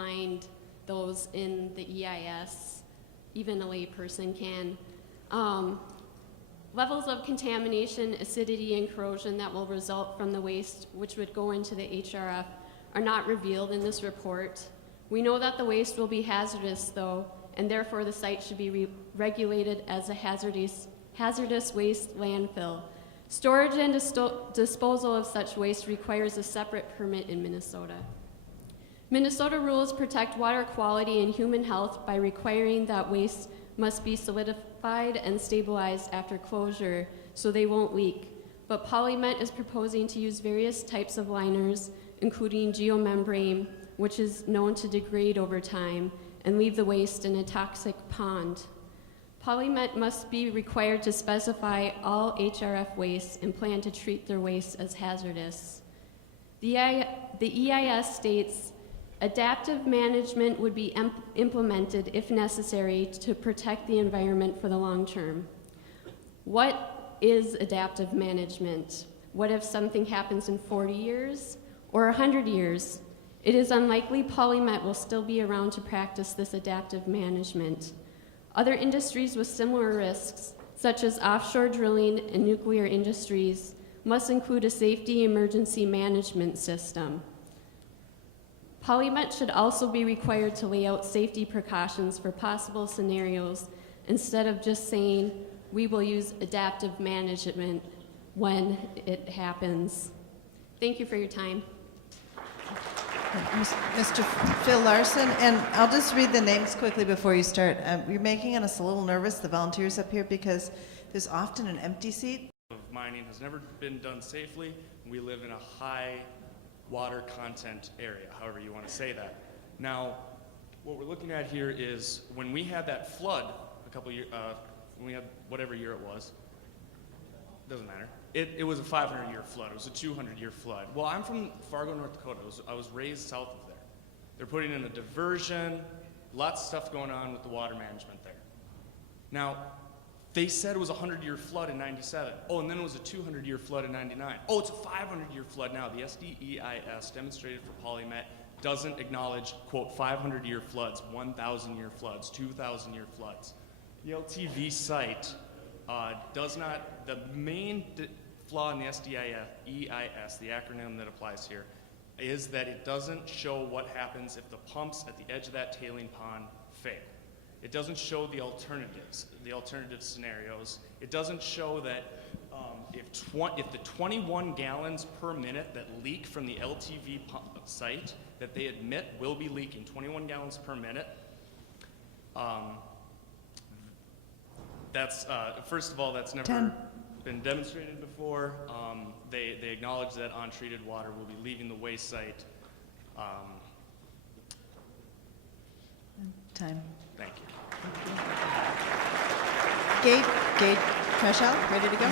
find those in the EIS, even a layperson can. Levels of contamination, acidity, and corrosion that will result from the waste, which would go into the HRF, are not revealed in this report. We know that the waste will be hazardous, though, and therefore the site should be regulated as a hazardous waste landfill. Storage and disposal of such waste requires a separate permit in Minnesota. Minnesota rules protect water quality and human health by requiring that waste must be solidified and stabilized after closure so they won't leak. But Polymet is proposing to use various types of liners, including geomembrane, which is known to degrade over time and leave the waste in a toxic pond. Polymet must be required to specify all HRF waste and plan to treat their waste as hazardous. The EIS states, adaptive management would be implemented if necessary to protect the environment for the long term. What is adaptive management? What if something happens in 40 years or 100 years? It is unlikely Polymet will still be around to practice this adaptive management. Other industries with similar risks, such as offshore drilling and nuclear industries, must include a safety emergency management system. Polymet should also be required to lay out safety precautions for possible scenarios instead of just saying, we will use adaptive management when it happens. Thank you for your time. Mr. Phil Larson, and I'll just read the names quickly before you start. You're making us a little nervous, the volunteers up here, because there's often an empty seat. Mining has never been done safely. We live in a high water content area, however you want to say that. Now, what we're looking at here is when we had that flood a couple years, when we had whatever year it was, doesn't matter. It was a 500-year flood. It was a 200-year flood. Well, I'm from Fargo, North Dakota. I was raised south of there. They're putting in a diversion, lots of stuff going on with the water management there. Now, they said it was a 100-year flood in 97. Oh, and then it was a 200-year flood in 99. Oh, it's a 500-year flood now. The SDEIS, demonstrated for Polymet, doesn't acknowledge, quote, 500-year floods, 1,000-year floods, 2,000-year floods. The LTV site does not, the main flaw in the SDEIS, the acronym that applies here, is that it doesn't show what happens if the pumps at the edge of that tailing pond fail. It doesn't show the alternatives, the alternative scenarios. It doesn't show that if the 21 gallons per minute that leak from the LTV pump site that they admit will be leaking, 21 gallons per minute, that's, first of all, that's never been demonstrated before. They acknowledge that untreated water will be leaving the waste site. Time. Thank you. Gate Trashel, ready to go?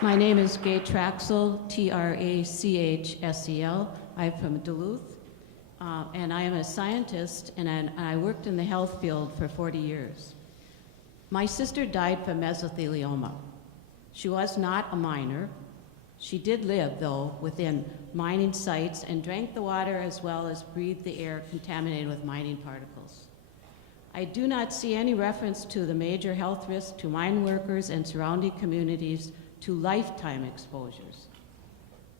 My name is Gay Traxel, Trachsel. I'm from Duluth, and I am a scientist, and I worked in the health field for 40 years. My sister died from mesothelioma. She was not a miner. She did live, though, within mining sites and drank the water as well as breathed the air contaminated with mining particles. I do not see any reference to the major health risks to mine workers and surrounding communities to lifetime exposures.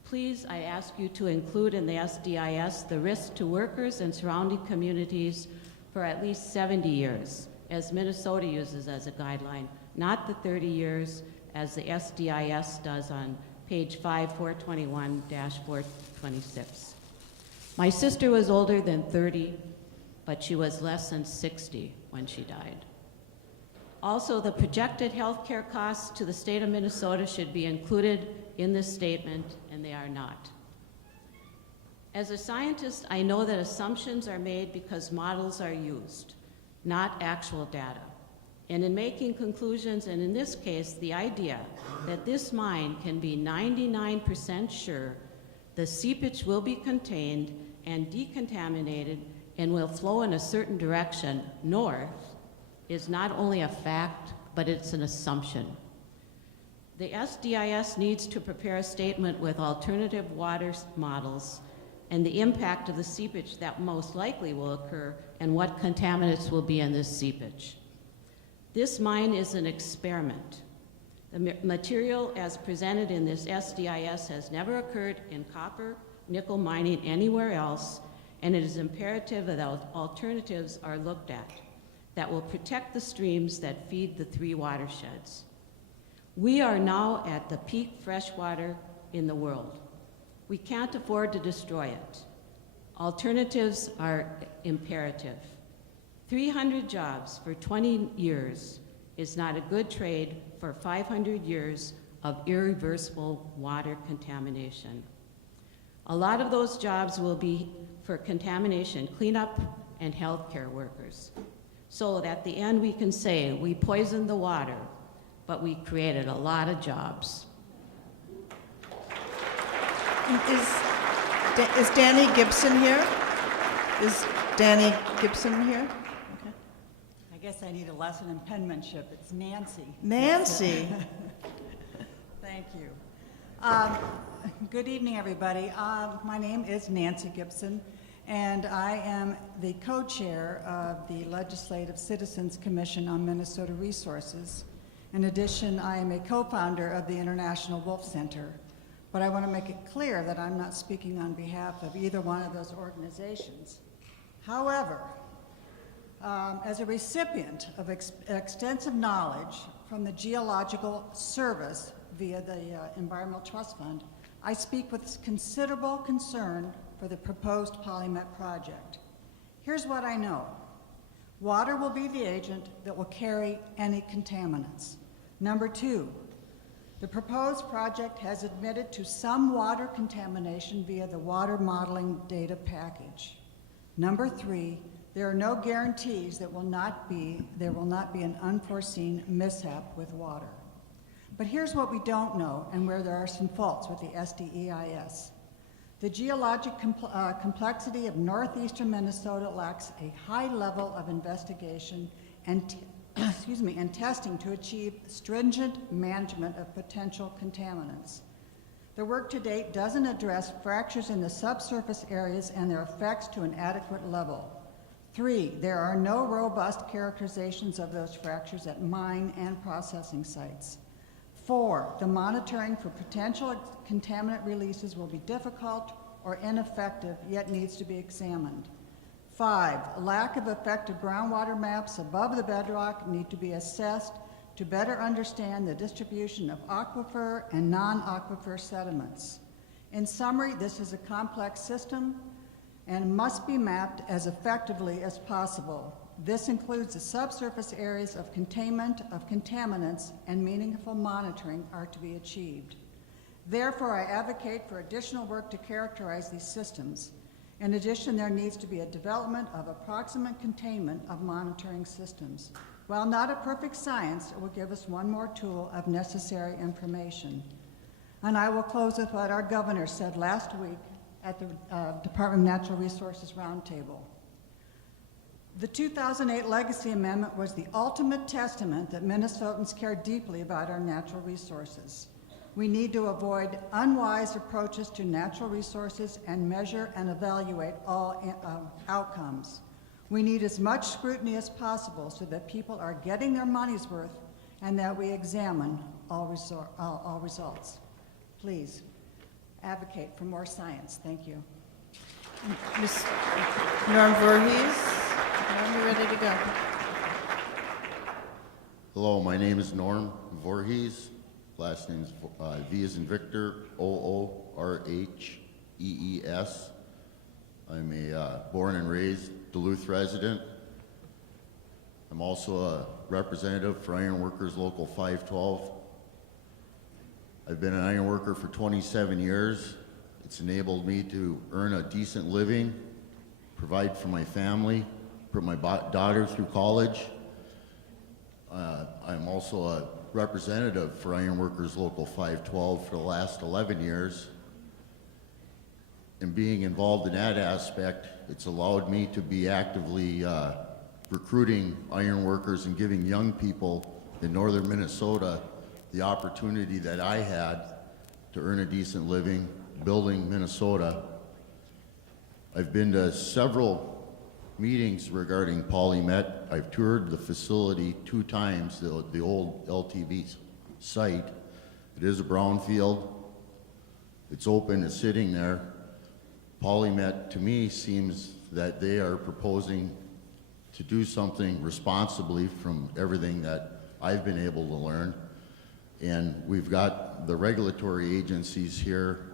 Please, I ask you to include in the SDIS the risk to workers and surrounding communities for at least 70 years, as Minnesota uses as a guideline, not the 30 years as the SDIS does on page 5421-426. My sister was older than 30, but she was less than 60 when she died. Also, the projected health care costs to the state of Minnesota should be included in this statement, and they are not. As a scientist, I know that assumptions are made because models are used, not actual data. And in making conclusions, and in this case, the idea that this mine can be 99% sure the seepage will be contained and decontaminated and will flow in a certain direction north is not only a fact, but it's an assumption. The SDIS needs to prepare a statement with alternative water models and the impact of the seepage that most likely will occur and what contaminants will be in this seepage. This mine is an experiment. The material as presented in this SDIS has never occurred in copper, nickel mining anywhere else, and it is imperative that alternatives are looked at that will protect the streams that feed the 3 watersheds. We are now at the peak freshwater in the world. We can't afford to destroy it. Alternatives are imperative. 300 jobs for 20 years is not a good trade for 500 years of irreversible water contamination. A lot of those jobs will be for contamination cleanup and healthcare workers. So at the end we can say we poisoned the water, but we created a lot of jobs. Is Danny Gibson here? Is Danny Gibson here? Okay. I guess I need a lesson in penmanship. It's Nancy. Nancy. Thank you. Good evening, everybody. My name is Nancy Gibson, and I am the co-chair of the Legislative Citizens Commission on Minnesota Resources. In addition, I am a co-founder of the International Wolf Center. But I want to make it clear that I'm not speaking on behalf of either one of those organizations. However, as a recipient of extensive knowledge from the Geological Service via the Environmental Trust Fund, I speak with considerable concern for the proposed Polymet project. Here's what I know. Water will be the agent that will carry any contaminants. Number 2, the proposed project has admitted to some water contamination via the water modeling data package. Number 3, there are no guarantees that there will not be an unforeseen mishap with water. But here's what we don't know and where there are some faults with the SDEIS. The geologic complexity of northeastern Minnesota lacks a high level of investigation and and testing to achieve stringent management of potential contaminants. The work to date doesn't address fractures in the subsurface areas and their effects to an adequate level. 3, there are no robust characterizations of those fractures at mine and processing sites. 4, the monitoring for potential contaminant releases will be difficult or ineffective, yet needs to be examined. 5, lack of effective groundwater maps above the bedrock need to be assessed to better understand the distribution of aquifer and non-aquifer sediments. In summary, this is a complex system and must be mapped as effectively as possible. This includes the subsurface areas of containment of contaminants, and meaningful monitoring are to be achieved. Therefore, I advocate for additional work to characterize these systems. In addition, there needs to be a development of approximate containment of monitoring systems. While not a perfect science, it will give us one more tool of necessary information. And I will close with what our governor said last week at the Department of Natural Resources Roundtable. The 2008 Legacy Amendment was the ultimate testament that Minnesotans care deeply about our natural resources. We need to avoid unwise approaches to natural resources and measure and evaluate all outcomes. We need as much scrutiny as possible so that people are getting their money's worth and that we examine all results. Please advocate for more science. Thank you. Ms. Norm Voorhees, Norm, you ready to go? Hello, my name is Norm Voorhees. Last name is V as in Victor, O-O-R-H-E-E-S. I'm a born and raised Duluth resident. I'm also a representative for Iron Workers Local 512. I've been an iron worker for 27 years. It's enabled me to earn a decent living, provide for my family, put my daughter through college. I'm also a representative for Iron Workers Local 512 for the last 11 years. And being involved in that aspect, it's allowed me to be actively recruiting iron workers and giving young people in northern Minnesota the opportunity that I had to earn a decent living, building Minnesota. I've been to several meetings regarding PolyMet. I've toured the facility 2 times, the old LTV site. It is a brownfield. It's open, it's sitting there. PolyMet, to me, seems that they are proposing to do something responsibly from everything that I've been able to learn. And we've got the regulatory agencies here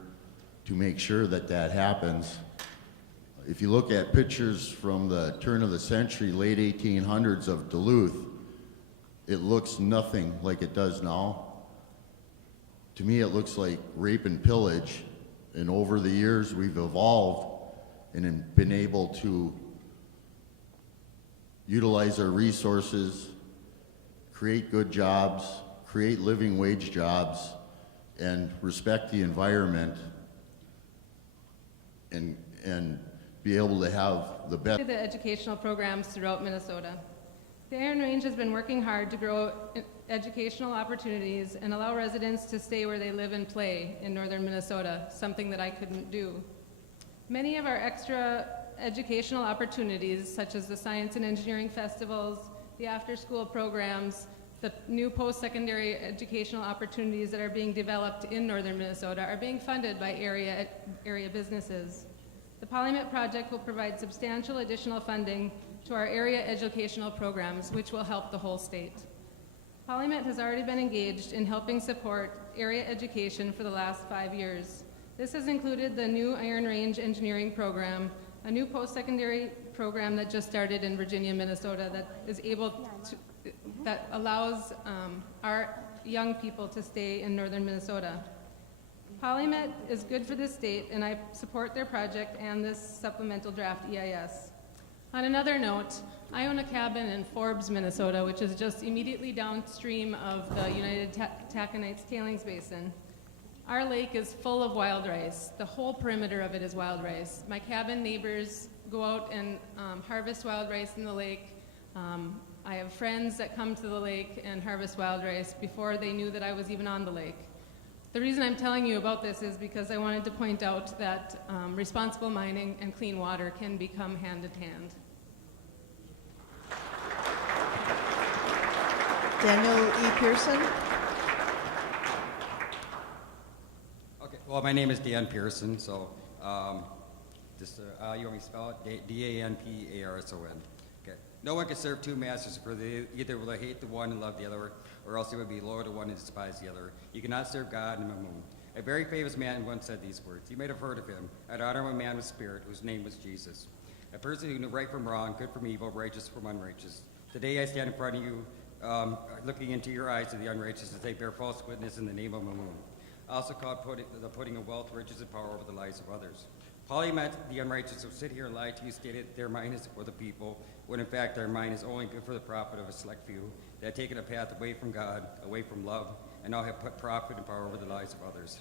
to make sure that that happens. If you look at pictures from the turn of the century, late 1800s of Duluth, it looks nothing like it does now. To me, it looks like rape and pillage. And over the years, we've evolved and been able to utilize our resources, create good jobs, create living wage jobs, and respect the environment, and be able to have the best. To the educational programs throughout Minnesota. The Iron Range has been working hard to grow educational opportunities and allow residents to stay where they live and play in northern Minnesota, something that I couldn't do. Many of our extra educational opportunities, such as the science and engineering festivals, the after-school programs, the new post-secondary educational opportunities that are being developed in northern Minnesota, are being funded by area businesses. The PolyMet project will provide substantial additional funding to our area educational programs, which will help the whole state. PolyMet has already been engaged in helping support area education for the last 5 years. This has included the new Iron Range engineering program, a new post-secondary program that just started in Virginia, Minnesota, that allows our young people to stay in northern Minnesota. PolyMet is good for this state, and I support their project and this supplemental draft EIS. On another note, I own a cabin in Forbes, Minnesota, which is just immediately downstream of the United Taconites Tailings Basin. Our lake is full of wild rice. The whole perimeter of it is wild rice. My cabin neighbors go out and harvest wild rice in the lake. I have friends that come to the lake and harvest wild rice before they knew that I was even on the lake. The reason I'm telling you about this is because I wanted to point out that responsible mining and clean water can become hand in hand. Daniel E. Pearson. Okay, well, my name is Dan Pearson, so you want me to spell it? D-A-N-P-A-R-S-O-N. Okay. No one can serve 2 masters, for they either will hate the one and love the other, or else they would be loyal to one and despise the other. You cannot serve God and Mammon. A very famous man once said these words. You may have heard of him. I'd honor a man with spirit whose name was Jesus. A person who knew right from wrong, good from evil, righteous from unrighteous. Today I stand in front of you, looking into your eyes of the unrighteous as they bear false witness in the name of Mammon. Also called the putting of wealth, riches, and power over the lives of others. PolyMet, the unrighteous who sit here and lie to you, stated their mind is for the people, when in fact their mind is only good for the profit of a select few that have taken a path away from God, away from love, and now have put profit and power over the lives of others.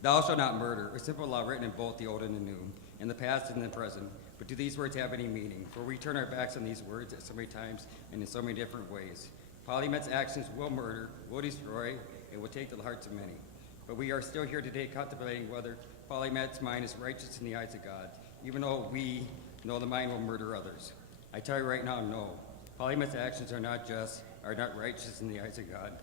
Thou shalt not murder, a simple law written in both the Old and the New, in the past and the present. But do these words have any meaning? For we turn our backs on these words at so many times and in so many different ways. PolyMet's actions will murder, will destroy, and will take the hearts of many. But we are still here today contemplating whether PolyMet's mind is righteous in the eyes of God, even though we know the mind will murder others. I tell you right now, no. PolyMet's actions are not just, are not righteous in the eyes of God.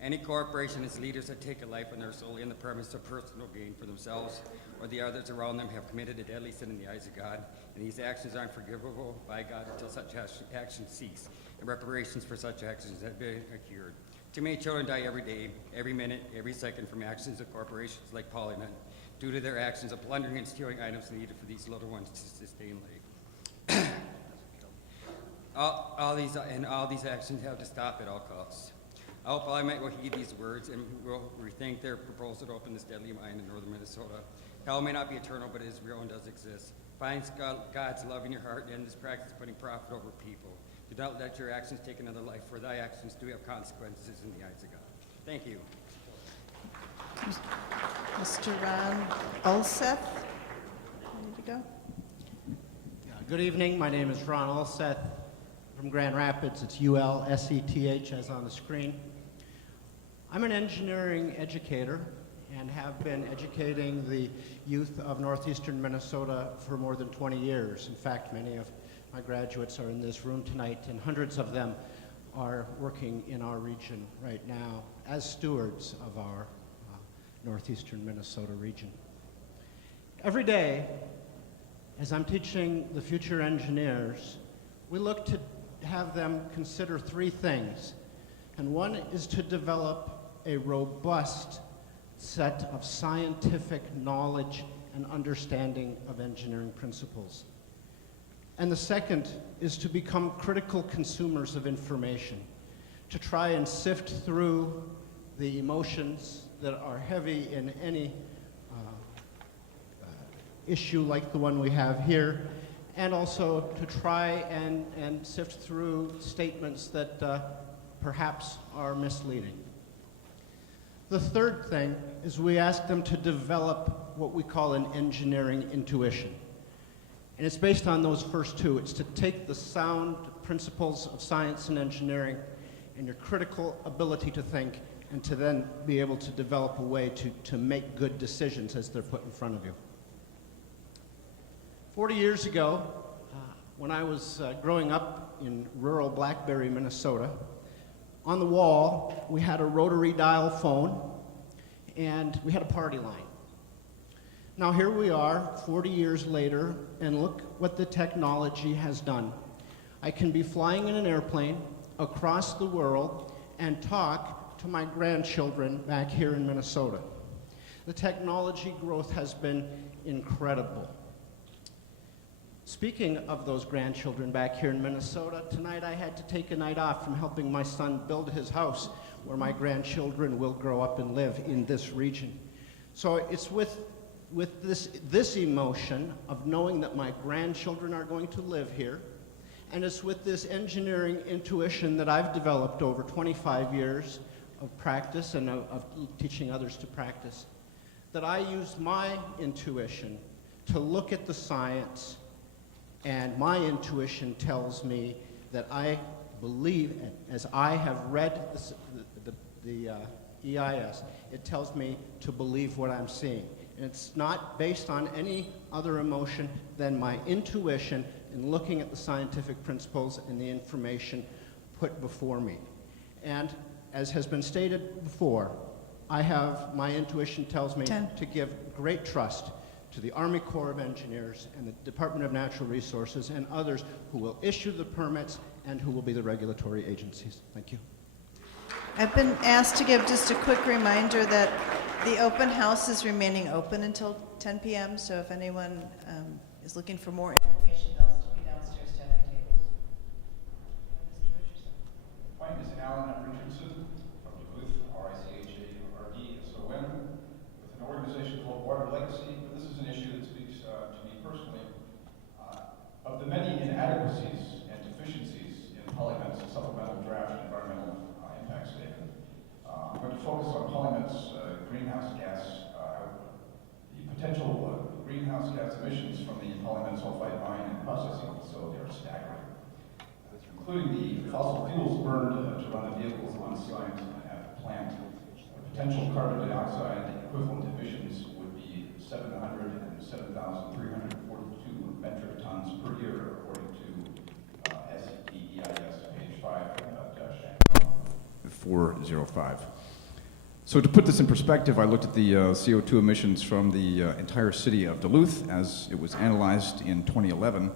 Any corporation, its leaders that take a life on their soul in the premise of personal gain for themselves or the others around them have committed a deadly sin in the eyes of God, and these actions are unforgivable by God until such actions cease, and reparations for such actions have been accrued. Too many children die every day, every minute, every second from actions of corporations like PolyMet due to their actions of plundering and stealing items needed for these little ones to sustain life. all these actions have to stop at all costs. I hope PolyMet will heed these words and will rethink their proposal to open this deadly mine in northern Minnesota. Hell may not be eternal, but it is real and does exist. Find God's love in your heart and end this practice of putting profit over people. Do not let your actions take another life, for thy actions do have consequences in the eyes of God. Thank you. Mr. Ron Ulseth. Ready to go? Good evening. My name is Ron Ulseth from Grand Rapids. It's ULSETH as on the screen. I'm an engineering educator, and have been educating the youth of northeastern Minnesota for more than 20 years. In fact, many of my graduates are in this room tonight, and hundreds of them are working in our region right now as stewards of our northeastern Minnesota region. Every day, as I'm teaching the future engineers, we look to have them consider three things. And one is to develop a robust set of scientific knowledge and understanding of engineering principles. And the second is to become critical consumers of information, to try and sift through the emotions that are heavy in any issue like the one we have here, and also to try and sift through statements that perhaps are misleading. The third thing is we ask them to develop what we call an engineering intuition. And it's based on those first two. It's to take the sound principles of science and engineering and your critical ability to think, and to then be able to develop a way to make good decisions as they're put in front of you. 40 years ago, when I was growing up in rural Blackberry, Minnesota, on the wall we had a rotary dial phone and we had a party line. Now here we are 40 years later, and look what the technology has done. I can be flying in an airplane across the world and talk to my grandchildren back here in Minnesota. The technology growth has been incredible. Speaking of those grandchildren back here in Minnesota, tonight I had to take a night off from helping my son build his house where my grandchildren will grow up and live in this region. So it's with this emotion of knowing that my grandchildren are going to live here, and it's with this engineering intuition that I've developed over 25 years of practice and of teaching others to practice, that I use my intuition to look at the science, and my intuition tells me that I believe, as I have read the EIS, it tells me to believe what I'm seeing. And it's not based on any other emotion than my intuition in looking at the scientific principles and the information put before me. And as has been stated before, my intuition tells me to give great trust to the Army Corps of Engineers and the Department of Natural Resources and others who will issue the permits and who will be the regulatory agencies. Thank you. I've been asked to give just a quick reminder that the open house is remaining open until 10 p.m., so if anyone is looking for more information, they'll still be downstairs staffing tables. Mr. Richardson. My name is Alan Richardson from Duluth, RICHARDSON, with an organization called Water Legacy. But this is an issue that speaks to me personally. Of the many inadequacies and deficiencies in PolyMet's supplemental draft environmental impact statement, I'm going to focus on PolyMet's greenhouse gas output. The potential greenhouse gas emissions from the polymet sulfide mine and processing facility are staggering, including the fossil fuels burned to run the vehicles on site at the plant. The potential carbon dioxide equivalent emissions would be 707,342 metric tons per year, according to SEEIS page 5-405. So to put this in perspective, I looked at the CO2 emissions from the entire city of Duluth as it was analyzed in 2011.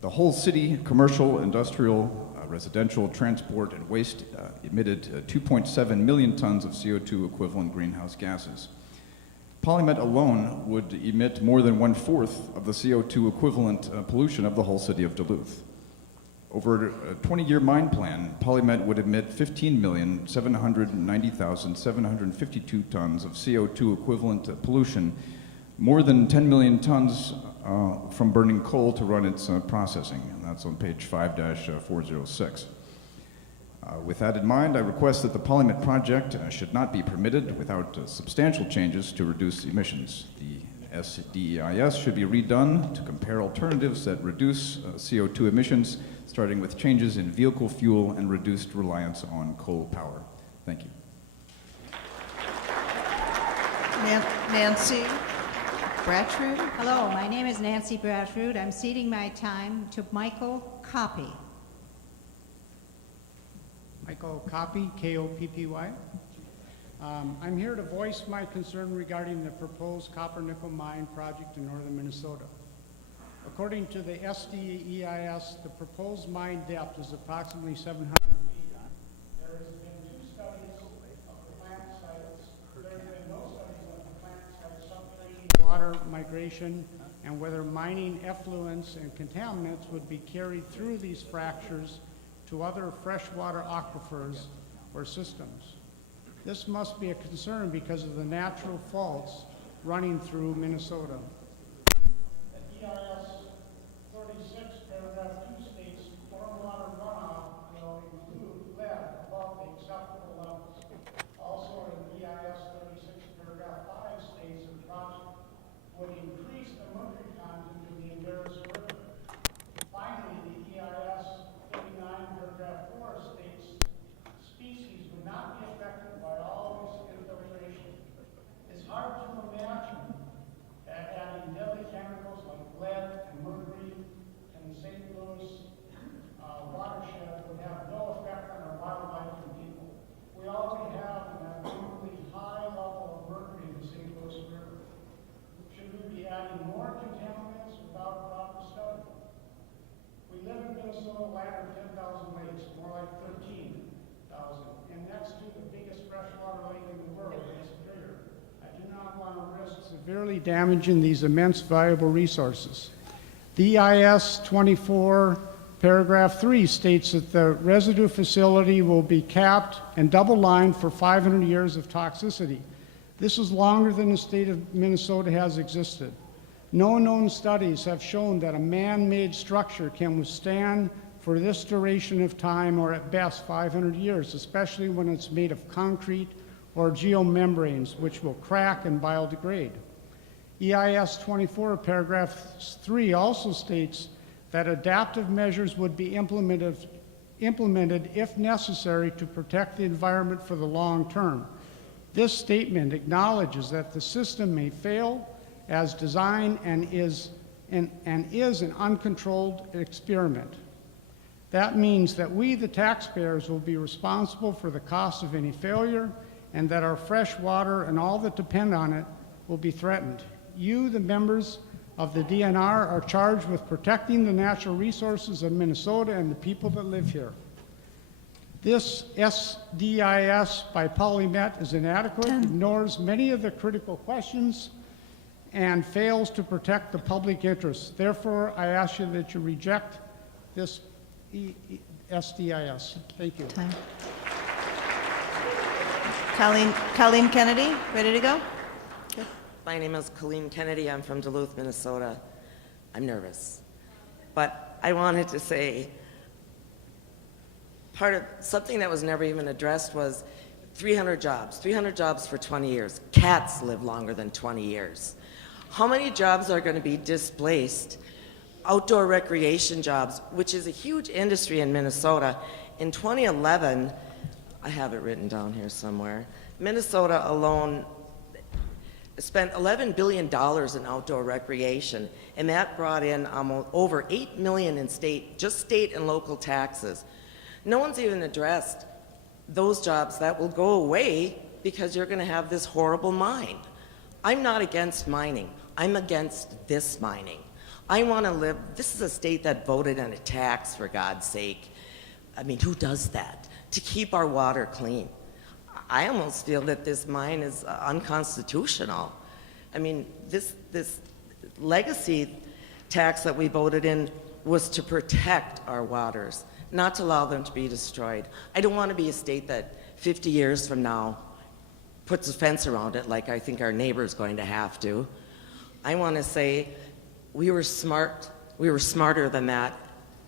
The whole city, commercial, industrial, residential, transport, and waste emitted 2.7 million tons of CO2 equivalent greenhouse gases. PolyMet alone would emit more than 1/4 of the CO2 equivalent pollution of the whole city of Duluth. Over a 20-year mine plan, PolyMet would emit 15,790,752 tons of CO2 equivalent pollution, more than 10 million tons from burning coal to run its processing, and that's on page 5-406. With that in mind, I request that the PolyMet project should not be permitted without substantial changes to reduce emissions. The SDEIS should be redone to compare alternatives that reduce CO2 emissions, starting with changes in vehicle fuel and reduced reliance on coal power. Thank you. Nancy Brattrud? Hello, my name is Nancy Brattrud. I'm ceding my time to Michael Koppy. Michael Koppy, K-O-P-P-Y. I'm here to voice my concern regarding the proposed copper-nickel mine project in northern Minnesota. According to the SDEIS, the proposed mine depth is approximately 700 feet. There has been 2 studies of the plant sites. There have been no studies of the plant sites subterranean water migration and whether mining effluents and contaminants would be carried through these fractures to other freshwater aquifers or systems. This must be a concern because of the natural faults running through Minnesota. The EIS 36, paragraph 2 states, stormwater runoff will include lead above the acceptable levels. Also in EIS 36, paragraph 5 states the project would increase the mercury content in the Embarrass River. Finally, the EIS 39, paragraph 4 states species would not be affected by all this infiltration. It's hard to imagine that adding deadly chemicals like lead and mercury in the St. Louis watershed would have no effect on our wildlife and people. We already have an abnormally high level of mercury in the St. Louis River. Should we be adding more contaminants without proper study? We live in Minnesota, land of 10,000 lakes, more like 13,000, and next to the biggest freshwater lake in the world, Lake Superior. I do not want to risk severely damaging these immense valuable resources. The EIS 24, paragraph 3 states that the residue facility will be capped and double-lined for 500 years of toxicity. This is longer than the state of Minnesota has existed. No known studies have shown that a man-made structure can withstand for this duration of time, or at best 500 years, especially when it's made of concrete or geomembranes, which will crack and biodegrade. EIS 24, paragraph 3 also states that adaptive measures would be implemented if necessary to protect the environment for the long term. This statement acknowledges that the system may fail as designed and is an uncontrolled experiment. That means that we, the taxpayers, will be responsible for the cost of any failure, and that our fresh water and all that depend on it will be threatened. You, the members of the DNR, are charged with protecting the natural resources of Minnesota and the people that live here. This SDIS by Polymet is inadequate, ignores many of the critical questions, and fails to protect the public interest. Therefore, I ask you that you reject this SDIS. Thank you. Time. Colleen Kennedy, ready to go? Good. My name is Colleen Kennedy. I'm from Duluth, Minnesota. I'm nervous. But I wanted to say, part of something that was never even addressed was 300 jobs for 20 years. Cats live longer than 20 years. How many jobs are going to be displaced? Outdoor recreation jobs, which is a huge industry in Minnesota. In 2011, I have it written down here somewhere, Minnesota alone spent $11 billion in outdoor recreation, and that brought in almost over $8 million in state and local taxes. No one's even addressed those jobs that will go away because you're going to have this horrible mine. I'm not against mining. I'm against this mining. I want to live, this is a state that voted on a tax, for God's sake. I mean, who does that? To keep our water clean. I almost feel that this mine is unconstitutional. I mean, this legacy tax that we voted in was to protect our waters, not to allow them to be destroyed. I don't want to be a state that 50 years from now puts a fence around it like I think our neighbor's going to have to. I want to say we were smarter than that,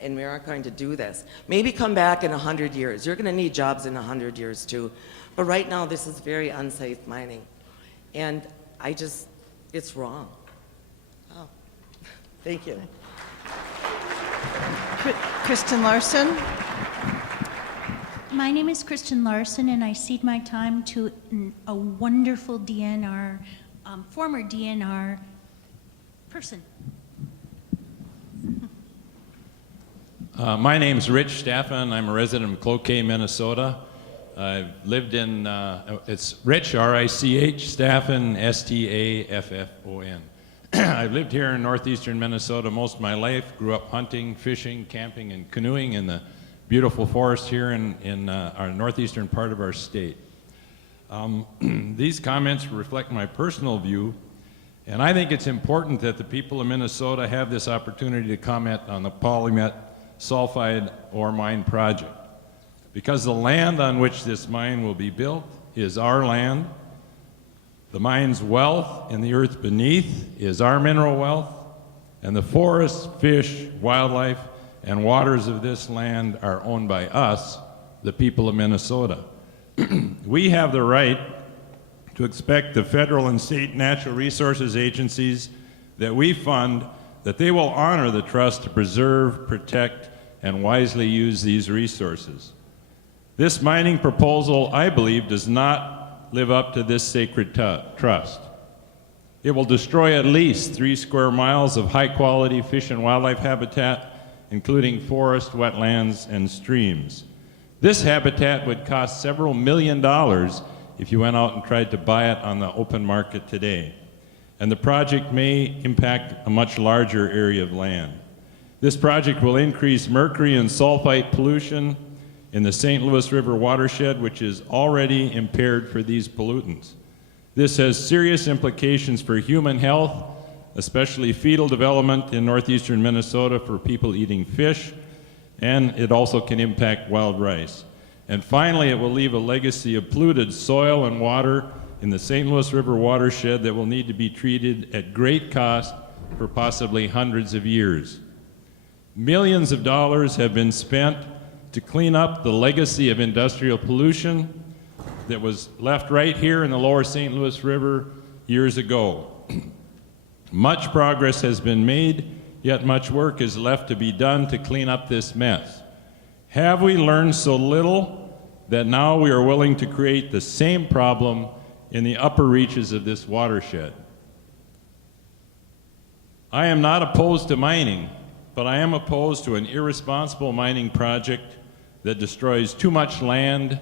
and we aren't going to do this. Maybe come back in 100 years. You're going to need jobs in 100 years too. But right now, this is very unsafe mining. And it's wrong. Oh, thank you. Kristen Larson. My name is Kristen Larson, and I cede my time to a wonderful DNR former DNR person. My name's Rich Staffen. I'm a resident of Cloquet, Minnesota. I've lived in, it's Rich, R-I-C-H, Staffen, S-T-A-F-F-O-N. I've lived here in northeastern Minnesota most of my life, grew up hunting, fishing, camping, and canoeing in the beautiful forest here in our northeastern part of our state. These comments reflect my personal view, and I think it's important that the people of Minnesota have this opportunity to comment on the Polymet sulfide ore mine project. Because the land on which this mine will be built is our land, the mine's wealth in the earth beneath is our mineral wealth, and the forests, fish, wildlife, and waters of this land are owned by us, the people of Minnesota. We have the right to expect the federal and state natural resources agencies that we fund that they will honor the trust to preserve, protect, and wisely use these resources. This mining proposal, I believe, does not live up to this sacred trust. It will destroy at least 3 square miles of high-quality fish and wildlife habitat, including forest, wetlands, and streams. This habitat would cost several $1 million if you went out and tried to buy it on the open market today. And the project may impact a much larger area of land. This project will increase mercury and sulfite pollution in the St. Louis River watershed, which is already impaired for these pollutants. This has serious implications for human health, especially fetal development in northeastern Minnesota for people eating fish, and it also can impact wild rice. And finally, it will leave a legacy of polluted soil and water in the St. Louis River watershed that will need to be treated at great cost for possibly hundreds of years. Millions of dollars have been spent to clean up the legacy of industrial pollution that was left right here in the lower St. Louis River years ago. Much progress has been made, yet much work is left to be done to clean up this mess. Have we learned so little that now we are willing to create the same problem in the upper reaches of this watershed? I am not opposed to mining, but I am opposed to an irresponsible mining project that destroys too much land,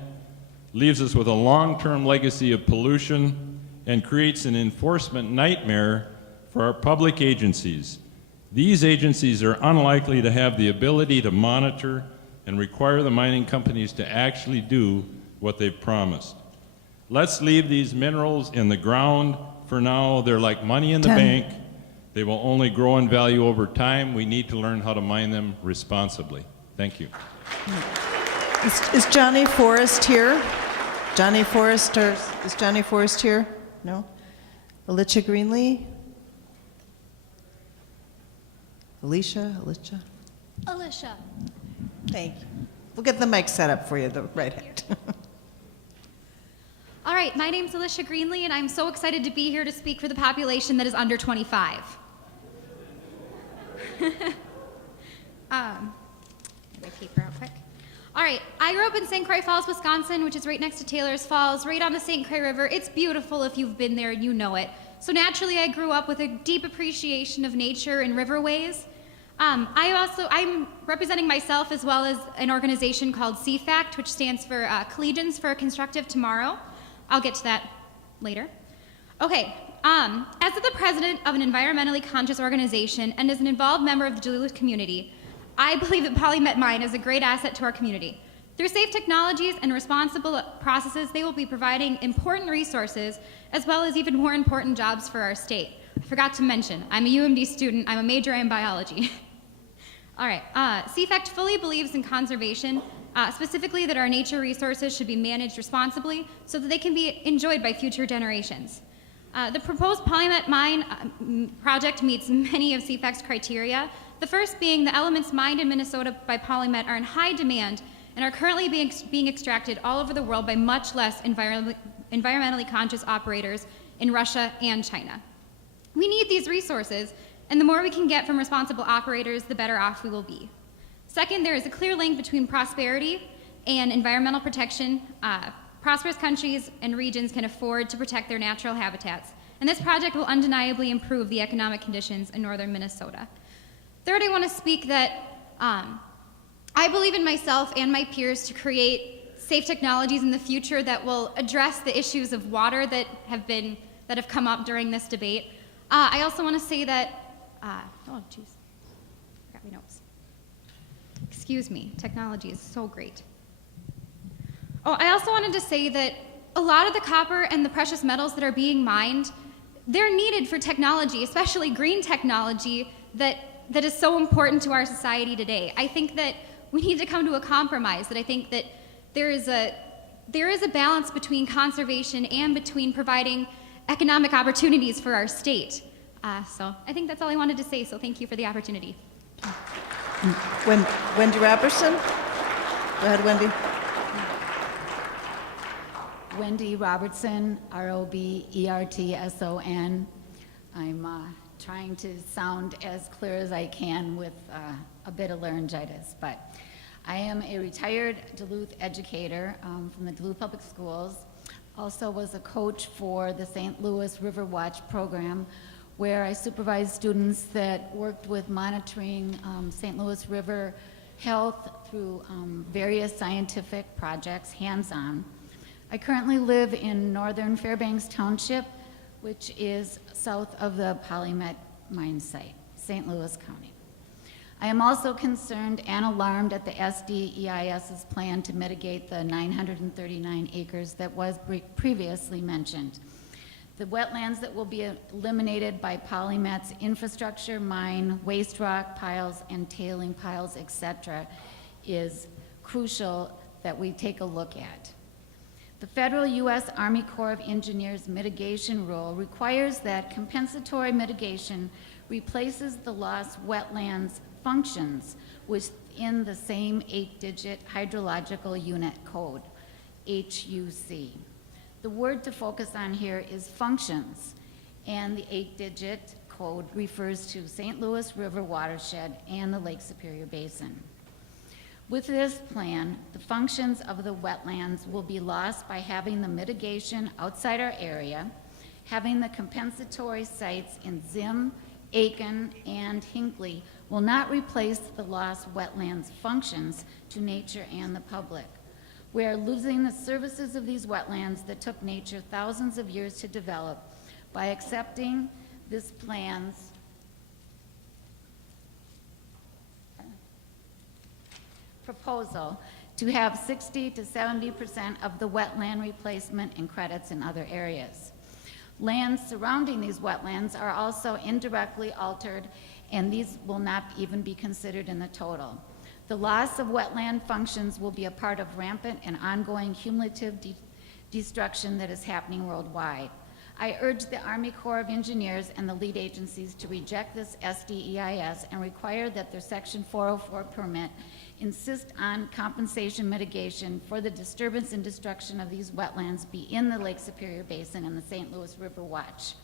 leaves us with a long-term legacy of pollution, and creates an enforcement nightmare for our public agencies. These agencies are unlikely to have the ability to monitor and require the mining companies to actually do what they've promised. Let's leave these minerals in the ground for now. They're like money in the bank. They will only grow in value over time. We need to learn how to mine them responsibly. Thank you. Is Johnny Forrest here? Johnny Forrest, or is Johnny Forrest here? No? Alicia Greenlee? Alicia? Alicia. Thank you. We'll get the mic set up for you, the right hand. All right, my name's Alicia Greenlee, and I'm so excited to be here to speak for the population that is under 25. Get my paper out quick. All right, I grew up in St. Croix Falls, Wisconsin, which is right next to Taylor's Falls, right on the St. Croix River. It's beautiful if you've been there and you know it. So naturally, I grew up with a deep appreciation of nature and riverways. I'm representing myself as well as an organization called CFACT, which stands for Collegians for a Constructive Tomorrow. I'll get to that later. Okay, as the president of an environmentally conscious organization and as an involved member of the Duluth community, I believe that Polymet Mine is a great asset to our community. Through safe technologies and responsible processes, they will be providing important resources as well as even more important jobs for our state. I forgot to mention, I'm a UMD student, I'm a major in biology. All right, CFACT fully believes in conservation, specifically that our nature resources should be managed responsibly so that they can be enjoyed by future generations. The proposed Polymet Mine project meets many of CFACT's criteria, the first being the elements mined in Minnesota by Polymet are in high demand and are currently being extracted all over the world by much less environmentally conscious operators in Russia and China. We need these resources, and the more we can get from responsible operators, the better off we will be. Second, there is a clear link between prosperity and environmental protection. Prosperous countries and regions can afford to protect their natural habitats, and this project will undeniably improve the economic conditions in northern Minnesota. Third, I want to speak that I believe in myself and my peers to create safe technologies in the future that will address the issues of water that have come up during this debate. I also want to say that, oh jeez, forgot my notes. Excuse me, technology is so great. Oh, I also wanted to say that a lot of the copper and the precious metals that are being mined, they're needed for technology, especially green technology that is so important to our society today. I think that we need to come to a compromise, that I think that there is a balance between conservation and between providing economic opportunities for our state. So I think that's all I wanted to say, so thank you for the opportunity. Wendy Robertson? Go ahead, Wendy. Wendy Robertson, Robertson. I'm trying to sound as clear as I can with a bit of laryngitis, but I am a retired Duluth educator from the Duluth Public Schools. Also was a coach for the St. Louis River Watch program, where I supervised students that worked with monitoring St. Louis River health through various scientific projects, hands-on. I currently live in northern Fairbanks Township, which is south of the Polymet mine site, St. Louis County. I am also concerned and alarmed at the SDEIS's plan to mitigate the 939 acres that was previously mentioned. The wetlands that will be eliminated by Polymet's infrastructure, mine, waste rock piles, and tailing piles, etc., is crucial that we take a look at. The federal U.S. Army Corps of Engineers mitigation rule requires that compensatory mitigation replaces the lost wetlands functions within the same 8-digit hydrological unit code, HUC. The word to focus on here is functions, and the 8-digit code refers to St. Louis River watershed and the Lake Superior Basin. With this plan, the functions of the wetlands will be lost by having the mitigation outside our area, having the compensatory sites in Zim, Aiken, and Hinckley will not replace the lost wetlands functions to nature and the public. We are losing the services of these wetlands that took nature thousands of years to develop by accepting this plan's proposal to have 60 to 70% of the wetland replacement and credits in other areas. Lands surrounding these wetlands are also indirectly altered, and these will not even be considered in the total. The loss of wetland functions will be a part of rampant and ongoing cumulative destruction that is happening worldwide. I urge the Army Corps of Engineers and the lead agencies to reject this SDEIS and require that their Section 404 permit insist on compensation mitigation for the disturbance and destruction of these wetlands be in the Lake Superior Basin and the St. Louis River watershed.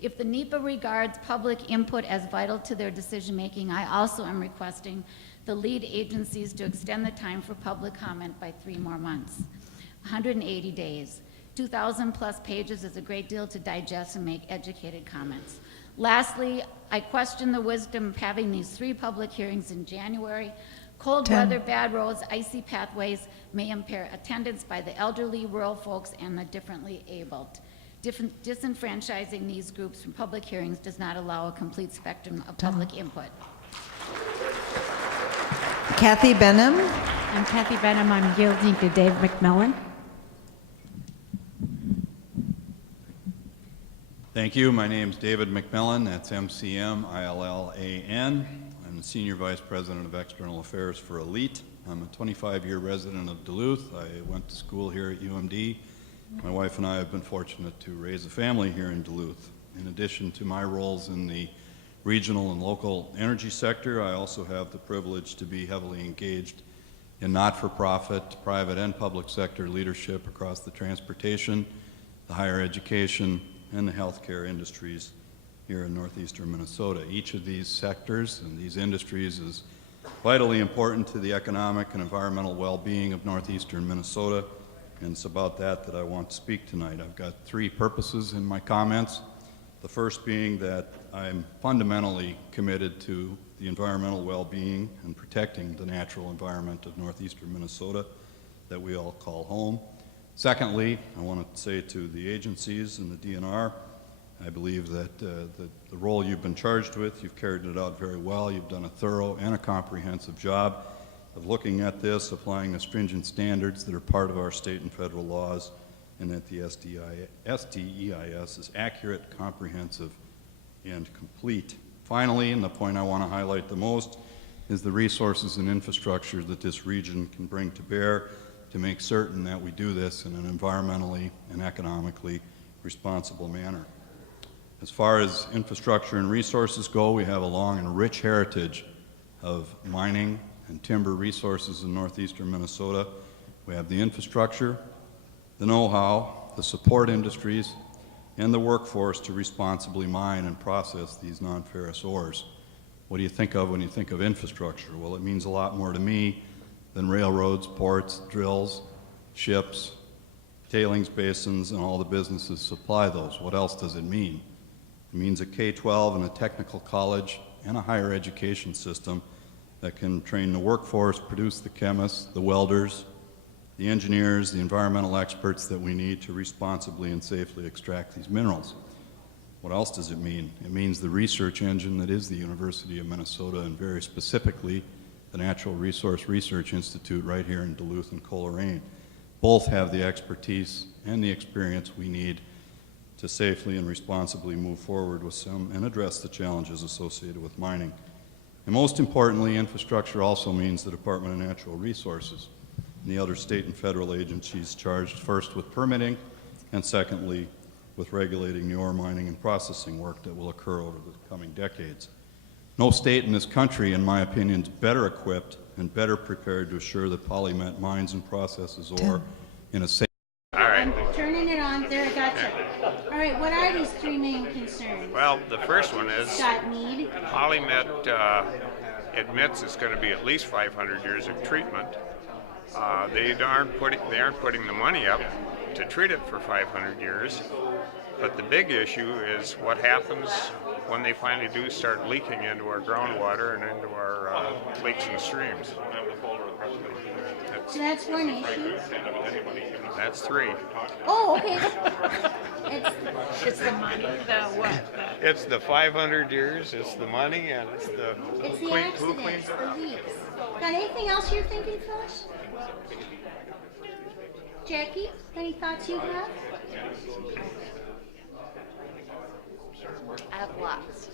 If the NEPA regards public input as vital to their decision-making, I also am requesting the lead agencies to extend the time for public comment by 3 more months, 180 days. 2,000 plus pages is a great deal to digest and make educated comments. Lastly, I question the wisdom of having these 3 public hearings in January. Cold weather, bad roads, icy pathways may impair attendance by the elderly, rural folks, and the differently abled. Disenfranchising these groups from public hearings does not allow a complete spectrum of public input. Kathy Benham. I'm Kathy Benham. I'm yielding to Dave McMillan. Thank you. My name's David McMillan. That's MCMILLAN. I'm the Senior Vice President of External Affairs for Elite. I'm a 25-year resident of Duluth. I went to school here at UMD. My wife and I have been fortunate to raise a family here in Duluth. In addition to my roles in the regional and local energy sector, I also have the privilege to be heavily engaged in not-for-profit, private and public sector leadership across the transportation, the higher education, and the healthcare industries here in northeastern Minnesota. Each of these sectors and these industries is vitally important to the economic and environmental well-being of northeastern Minnesota and it's about that I want to speak tonight. I've got three purposes in my comments. The first being that I'm fundamentally committed to the environmental well-being and protecting the natural environment of northeastern Minnesota that we all call home. Secondly, I want to say to the agencies and the DNR, I believe that the role you've been charged with, you've carried it out very well. You've done a thorough and a comprehensive job of looking at this, applying the stringent standards that are part of our state and federal laws, and that the SDEIS is accurate, comprehensive, and complete. Finally, and the point I want to highlight the most, is the resources and infrastructure that this region can bring to bear to make certain that we do this in an environmentally and economically responsible manner. As far as infrastructure and resources go, we have a long and rich heritage of mining and timber resources in northeastern Minnesota. We have the infrastructure, the know-how, the support industries, and the workforce to responsibly mine and process these non-ferrous ores. What do you think of when you think of infrastructure? Well, it means a lot more to me than railroads, ports, drills, ships, tailings basins, and all the businesses supply those. What else does it mean? It means a K-12 and a technical college and a higher education system that can train the workforce, produce the chemists, the welders, the engineers, the environmental experts that we need to responsibly and safely extract these minerals. What else does it mean? It means the research engine that is the University of Minnesota, and very specifically the Natural Resource Research Institute right here in Duluth and Coleraine. Both have the expertise and the experience we need to safely and responsibly move forward with some and address the challenges associated with mining. And most importantly, infrastructure also means the Department of Natural Resources and the other state and federal agencies charged first with permitting and secondly with regulating the ore mining and processing work that will occur over the coming decades. No state in this country, in my opinion, is better equipped and better prepared to assure that PolyMet mines and processes ore in a safe. I'm turning it on. There, I gotcha. All right, what are these three main concerns? Well, the first one is Scott Mead. PolyMet admits it's going to be at least 500 years of treatment. They aren't putting the money up to treat it for 500 years. But the big issue is what happens when they finally do start leaking into our groundwater and into our lakes and streams. So that's one issue. That's three. Oh, okay. It's the money, the what? It's the 500 years, it's the money, and it's the It's who the clean- who cleans accidents, it the up. leaks. Got anything else you're thinking, Phyllis? Jackie, any thoughts you have? I have lots.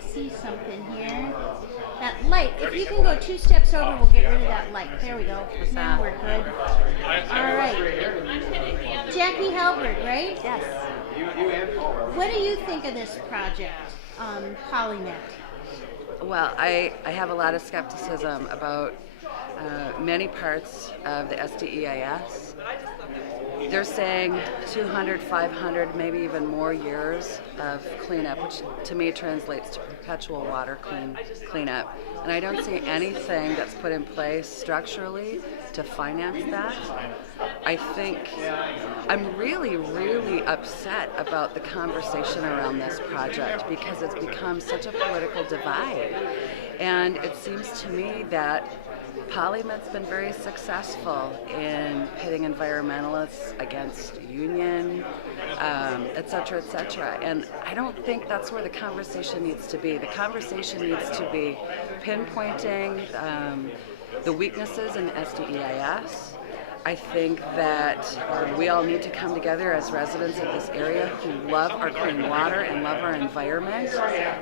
I see something here. That light, if you can go 2 steps over, we'll get rid of that light. There we go. Now we're good. All right. Jackie Halbert, right? Yes. What do you think of this project, Polynet? Well, I have a lot of skepticism about many parts of the SDEIS. They're saying 200, 500, maybe even more years of cleanup, which to me translates to perpetual water cleanup. And I don't see anything that's put in place structurally to finance that. I think I'm really, really upset about the conversation around this project because it's become such a political divide. And it seems to me that Polymet's been very successful in pitting environmentalists against union, et cetera, and I don't think that's where the conversation needs to be. The conversation needs to be pinpointing the weaknesses in SDEIS. I think that we all need to come together as residents of this area who love our clean water and love our environment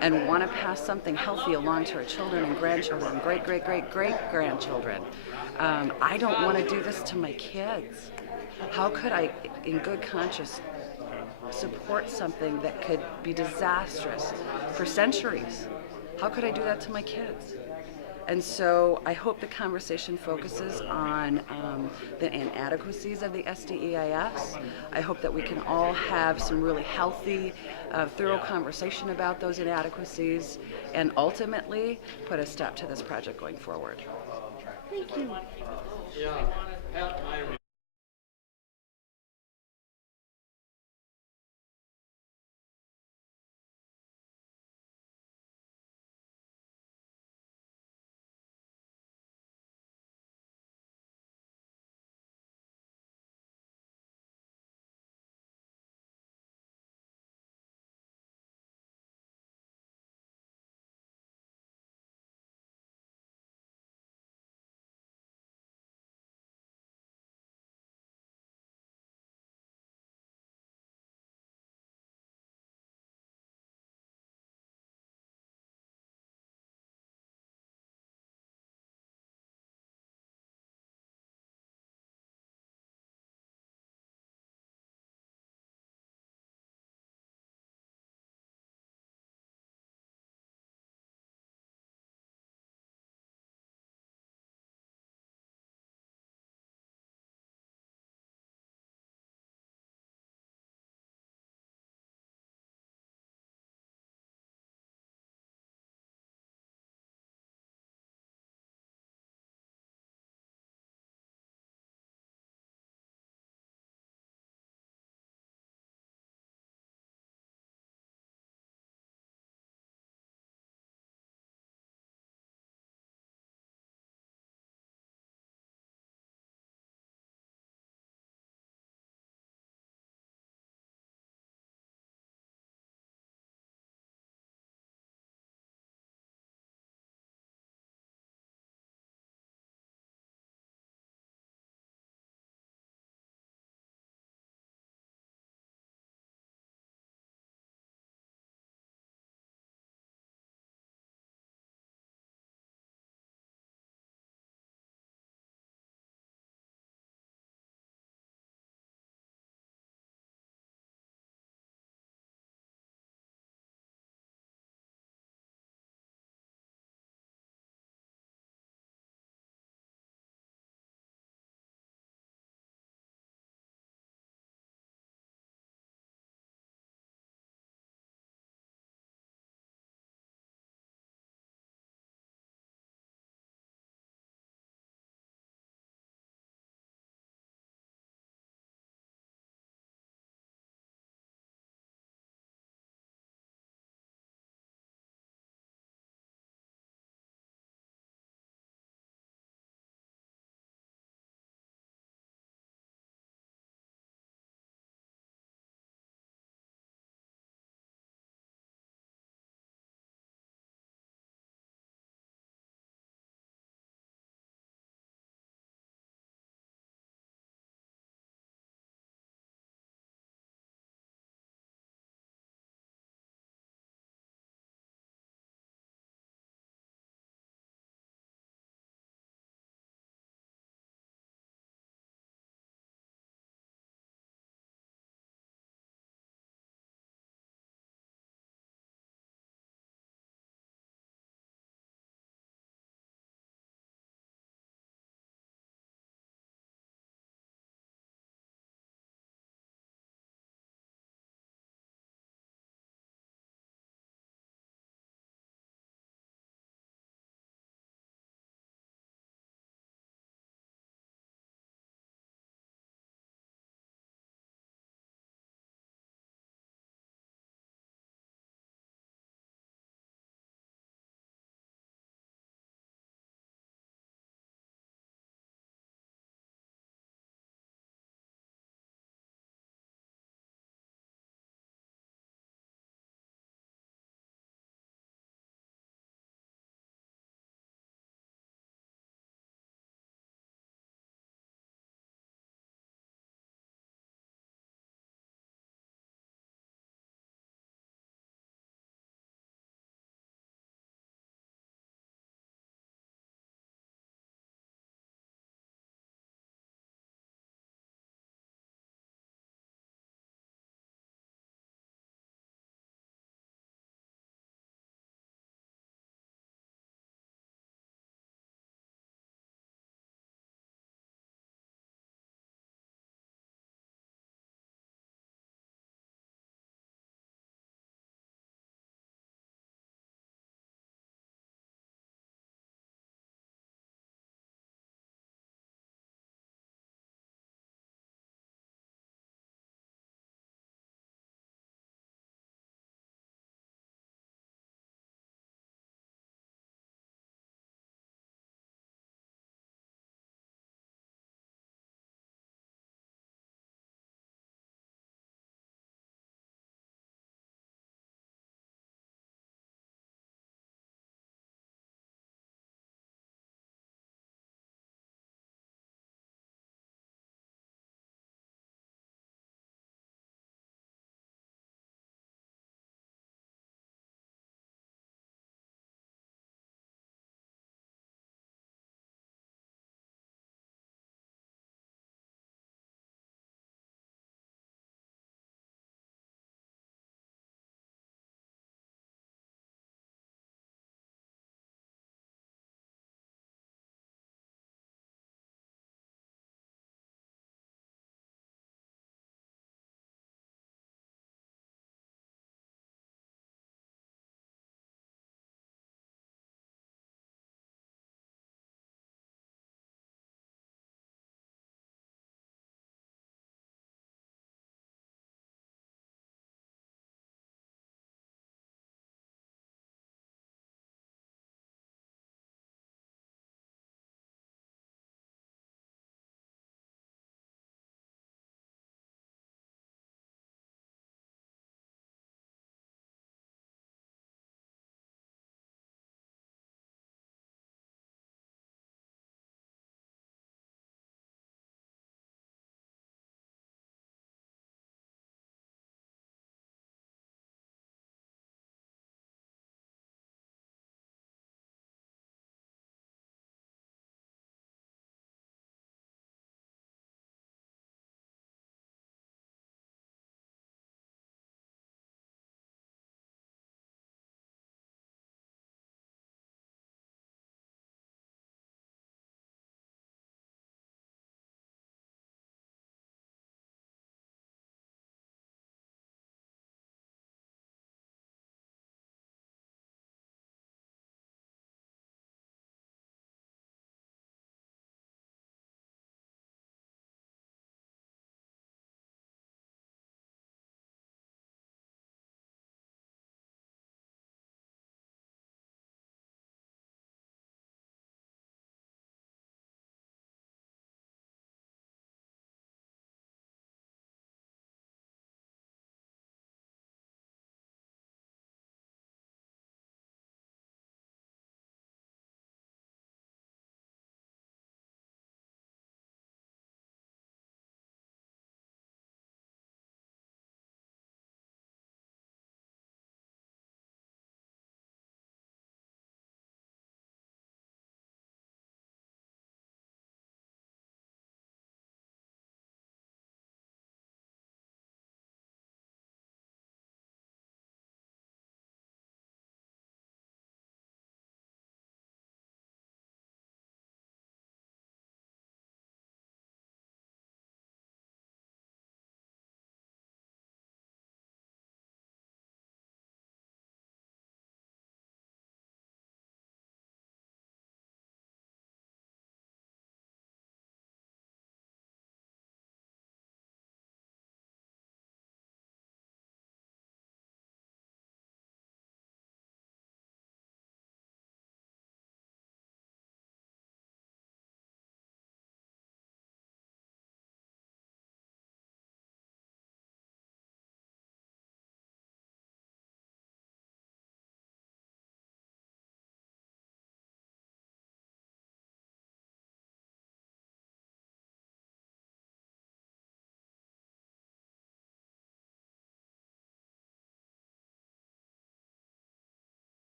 and want to pass something healthy along to our children and grandchildren and great-great-great-great-grandchildren. I don't want to do this to my kids. How could I, in good conscience, support something that could be disastrous for centuries? How could I do that to my kids? And so I hope the conversation focuses on the inadequacies of the SDEIS. I hope that we can all have some really healthy, thorough conversation about those inadequacies and ultimately put a stop to this project going forward. Thank you.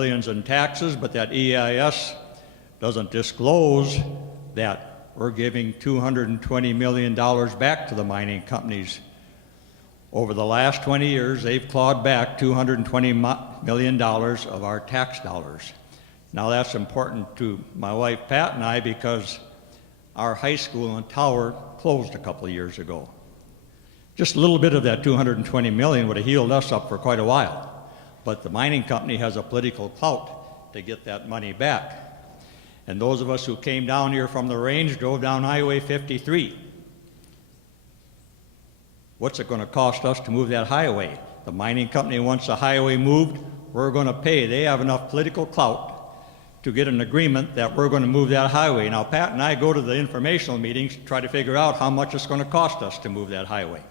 millions in taxes, but that EIS doesn't disclose that we're giving $220 million back to the mining companies. Over the last 20 years, they've clawed back $220 million of our tax dollars. Now that's important to my wife Pat and I because our high school in Tower closed a couple of years ago. Just a little bit of that $220 million would have healed us up for quite a while. But the mining company has a political clout to get that money back. And those of us who came down here from the range drove down Highway 53. What's it going to cost us to move that highway? The mining company wants the highway moved, we're going to pay. They have enough political clout to get an agreement that we're going to move that highway. Now, Pat and I go to the informational meetings to try to figure out how much it's going to cost us to move that highway.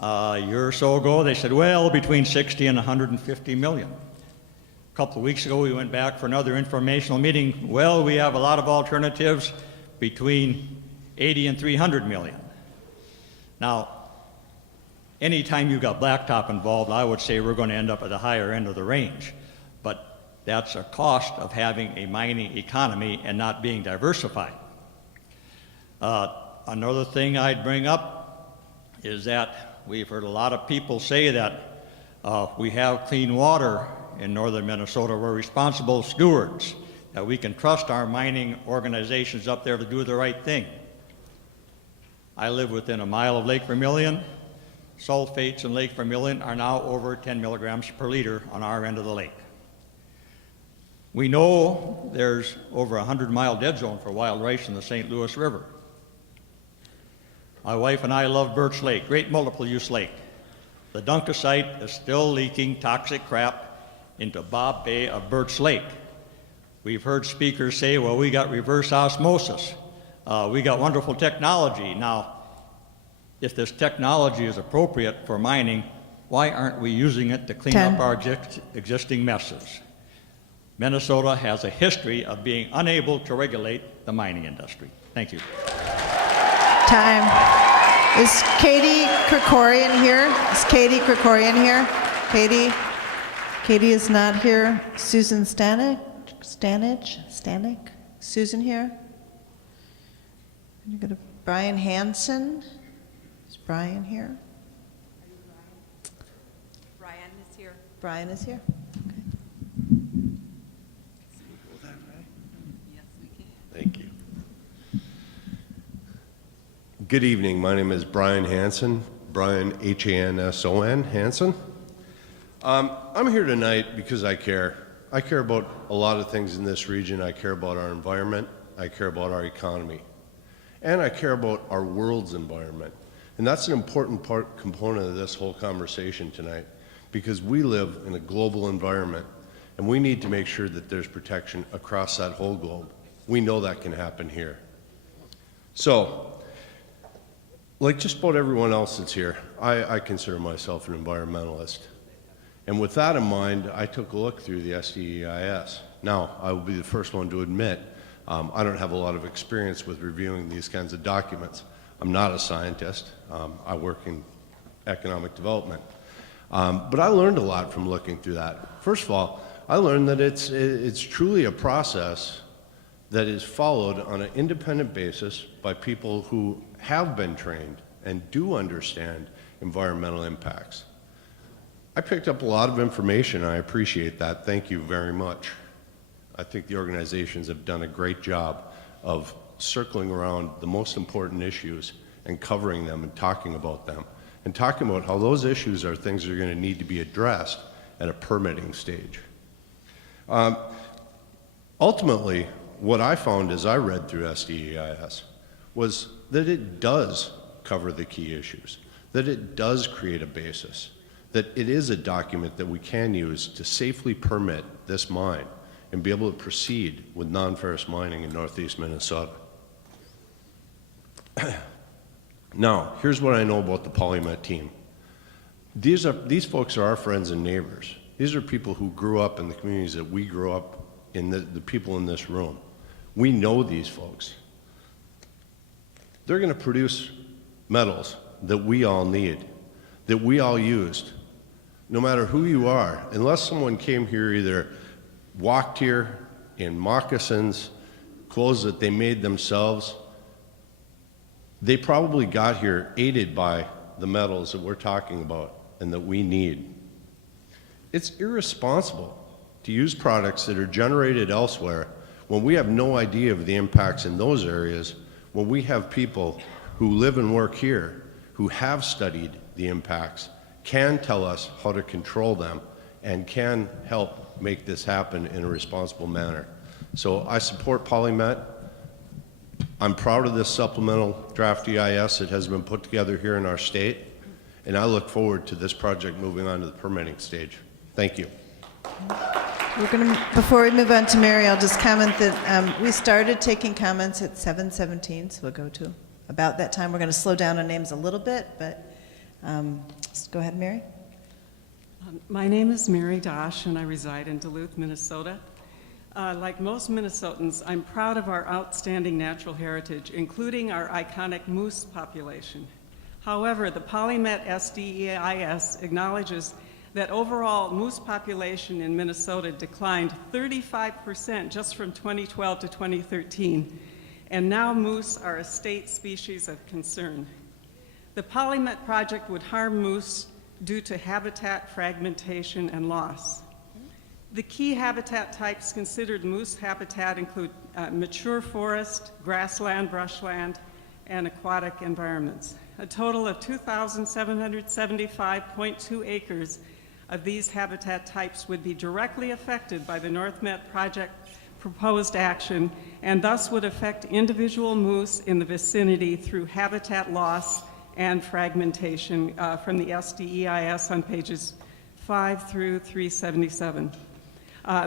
A year or so ago, they said, well, between 60 and 150 million. A couple of weeks ago, we went back for another informational meeting. Well, we have a lot of alternatives between 80 and 300 million. Now, anytime you got blacktop involved, I would say we're going to end up at the higher end of the range. But that's a cost of having a mining economy and not being diversified. Another thing I'd bring up is that we've heard a lot of people say that we have clean water in northern Minnesota. We're responsible stewards, that we can trust our mining organizations up there to do the right thing. I live within a mile of Lake Vermilion. Sulfates in Lake Vermilion are now over 10 milligrams per liter on our end of the lake. We know there's over a 100-mile dead zone for wild rice in the St. Louis River. My wife and I love Birch Lake, great multiple-use lake. The Dunca site is still leaking toxic crap into Bob Bay of Birch Lake. We've heard speakers say, well, we got reverse osmosis. We got wonderful technology. Now, if this technology is appropriate for mining, why aren't we using it to clean up our existing messes? Minnesota has a history of being unable to regulate the mining industry. Thank you. Time. Is Katie Krikorian here? Is Katie Krikorian here? Katie? Katie is not here. Susan Stanek? Susan here? You got a Brian Hansen? Is Brian here? Brian is here. Brian is here. Thank you. Good evening. My name is Brian Hansen, Brian H-A-N-S-O-N, Hansen. I'm here tonight because I care. I care about a lot of things in this region. I care about our environment. I care about our economy. And I care about our world's environment. And that's an important component of this whole conversation tonight, because we live in a global environment, and we need to make sure that there's protection across that whole globe. We know that can happen here. So, like just about everyone else that's here, I consider myself an environmentalist. And with that in mind, I took a look through the SDEIS. Now, I will be the first one to admit, I don't have a lot of experience with reviewing these kinds of documents. I'm not a scientist. I work in economic development. But I learned a lot from looking through that. First of all, I learned that it's truly a process that is followed on an independent basis by people who have been trained and do understand environmental impacts. I picked up a lot of information. I appreciate that. Thank you very much. I think the organizations have done a great job of circling around the most important issues and covering them and talking about them and talking about how those issues are things that are going to need to be addressed at a permitting stage. Ultimately, what I found as I read through SDEIS was that it does cover the key issues, that it does create a basis, that it is a document that we can use to safely permit this mine and be able to proceed with non-ferrous mining in northeast Minnesota. Now, here's what I know about the Polymet team. These folks are our friends and neighbors. These are people who grew up in the communities that we grew up in, the people in this room. We know these folks. They're going to produce metals that we all need, that we all used. no matter who you are, unless someone came here, either walked here in moccasins, clothes that they made themselves, they probably got here aided by the metals that we're talking about and that we need. It's irresponsible to use products that are generated elsewhere when we have no idea of the impacts in those areas, when we have people who live and work here, who have studied the impacts, can tell us how to control them, and can help make this happen in a responsible manner. So I support PolyMet. I'm proud of this supplemental draft EIS that has been put together here in our state, and I look forward to this project moving on to the permitting stage. Thank you. Before we move on to Mary, I'll just comment that we started taking comments at 7:17, so we'll go to about that time. We're going to slow down on names a little bit, but go ahead, Mary. My name is Mary Dosh, and I reside in Duluth, Minnesota. Like most Minnesotans, I'm proud of our outstanding natural heritage, including our iconic moose population. However, the PolyMet SDEIS acknowledges that overall moose population in Minnesota declined 35% just from 2012 to 2013, and now moose are a state species of concern. The PolyMet project would harm moose due to habitat fragmentation and loss. The key habitat types considered moose habitat include mature forest, grassland, brushland, and aquatic environments. A total of 2,775.2 acres of these habitat types would be directly affected by the NorthMet project proposed action, and thus would affect individual moose in the vicinity through habitat loss and fragmentation from the SDEIS on pages 5 through 377.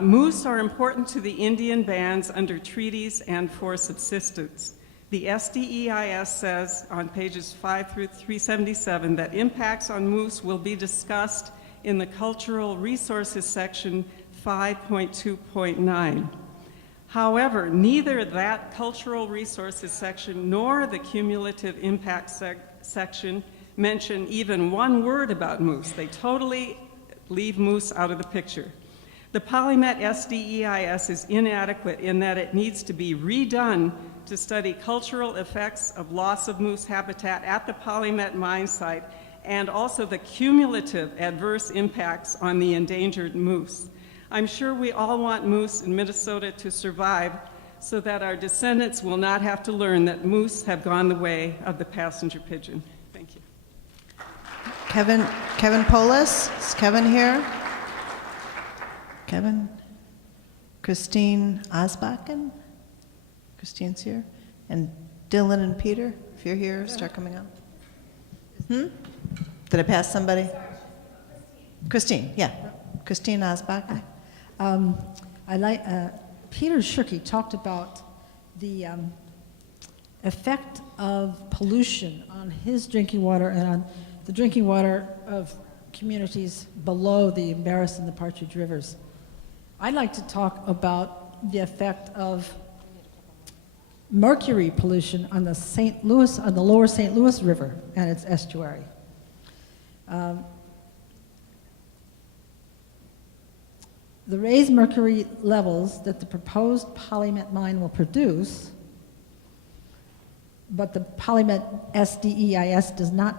Moose are important to the Indian bands under treaties and for subsistence. The SDEIS says on pages 5 through 377 that impacts on moose will be discussed in the Cultural Resources section 5.2.9. However, neither that Cultural Resources section nor the Cumulative Impact section mention even one word about moose. They totally leave moose out of the picture. The PolyMet SDEIS is inadequate in that it needs to be redone to study cultural effects of loss of moose habitat at the PolyMet mine site and also the cumulative adverse impacts on the endangered moose. I'm sure we all want moose in Minnesota to survive so that our descendants will not have to learn that moose have gone the way of the passenger pigeon. Thank you. Kevin Polis, is Kevin here? Kevin? Christine Osbakken? Christine's here. And Dylan and Peter, if you're here, start coming up. Did I pass somebody? Christine, yeah. Christine Osbakken. Peter Shirky talked about the effect of pollution on his drinking water and on the drinking water of communities below the Embarrass and the Partridge Rivers. I'd like to talk about the effect of mercury pollution on the lower St. Louis River and its estuary. The raised mercury levels that the proposed PolyMet mine will produce, but the PolyMet SDEIS does not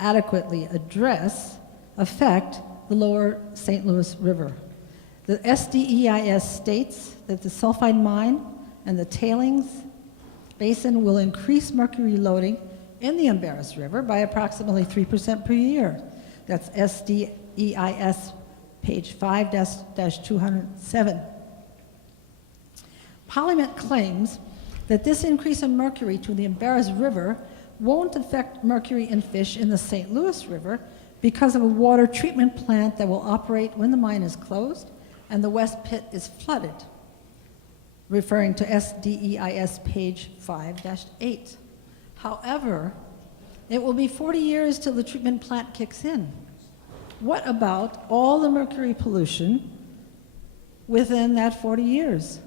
adequately address, affect the lower St. Louis River. The SDEIS states that the sulfide mine and the tailings basin will increase mercury loading in the Embarrass River by approximately 3% per year. That's SDEIS page 5-207. PolyMet claims that this increase in mercury to the Embarrass River won't affect mercury in fish in the St. Louis River because of a water treatment plant that will operate when the mine is closed and the west pit is flooded, referring to SDEIS page 5-8. However, it will be 40 years till the treatment plant kicks in. What about all the mercury pollution within that 40 years?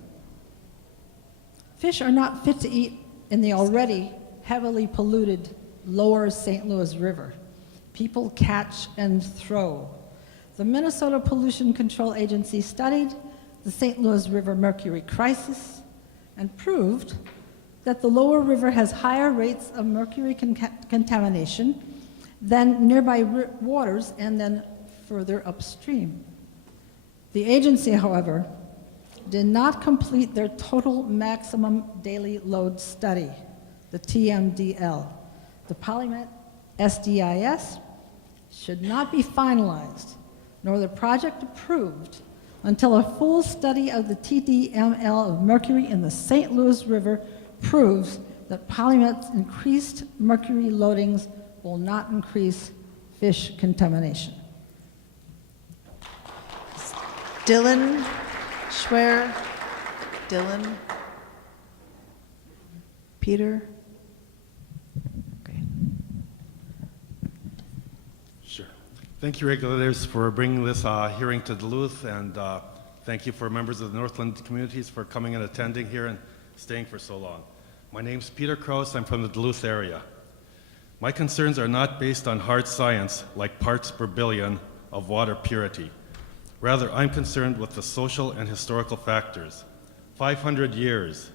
Fish are not fit to eat in the already heavily polluted lower St. Louis River. People catch and throw. the Minnesota Pollution Control Agency studied the St. Louis River mercury crisis and proved that the lower river has higher rates of mercury contamination than nearby waters and then further upstream. The agency, however, did not complete their total maximum daily load study, the TMDL. The Polymet SDIS should not be finalized, nor the project approved, until a full study of the TDML of mercury in the St. Louis River proves that Polymet's increased mercury loadings will not increase fish contamination. Dylan Schwer, Dylan, Peter. Sure. Thank you, regulators, for bringing this hearing to Duluth, and thank you for members of the Northland communities for coming and attending here and staying for so long. My name's Peter Kraus. I'm from the Duluth area. My concerns are not based on hard science like parts per billion of water purity. Rather, I'm concerned with the social and historical factors. 500 years,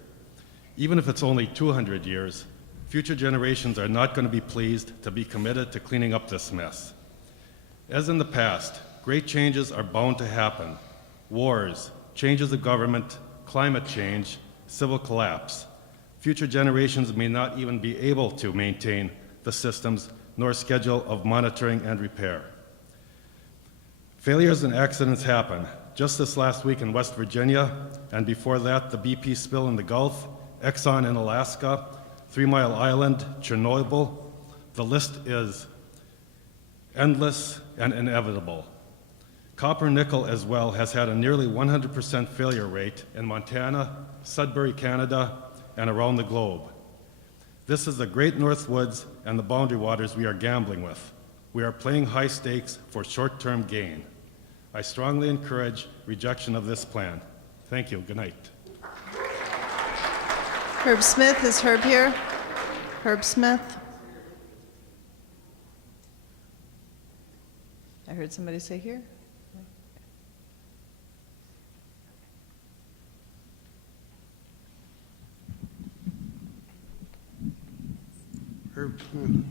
even if it's only 200 years, future generations are not going to be pleased to be committed to cleaning up this mess. As in the past, great changes are bound to happen. Wars, changes of government, climate change, civil collapse. Future generations may not even be able to maintain the systems nor schedule of monitoring and repair. Failures and accidents happen. Just this last week in West Virginia, and before that, the BP spill in the Gulf, Exxon in Alaska, 3 Mile Island, Chernobyl. The list is endless and inevitable. Copper nickel as well has had a nearly 100% failure rate in Montana, Sudbury, Canada, and around the globe. This is the Great North Woods and the boundary waters we are gambling with. We are playing high stakes for short-term gain. I strongly encourage rejection of this plan. Thank you. Good night. Herb Smith, is Herb here? Herb Smith? I heard somebody say here. Herb Smith.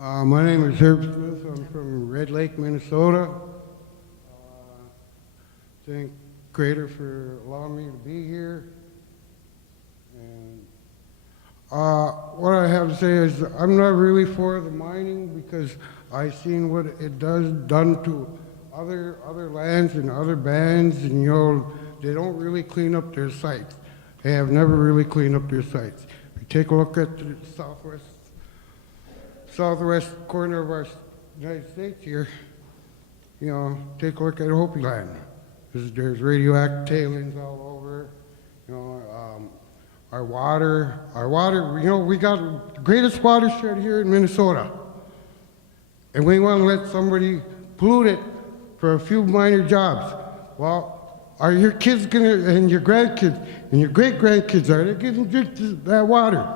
My name is Herb Smith. I'm from Red Lake, Minnesota. Thank Crater for allowing me to be here. And what I have to say is I'm not really for the mining because I've seen what it done to other lands and other bands, and they don't really clean up their sites. They have never really cleaned up their sites. If you take a look at the southwest corner of our United States here, take a look at Hopi land. There's radioactive tailings all over. Our water, we got the greatest watershed here in Minnesota. And we want to let somebody pollute it for a few minor jobs. Well, are your kids and your grandkids and your great-grandkids, are they going to drink that water?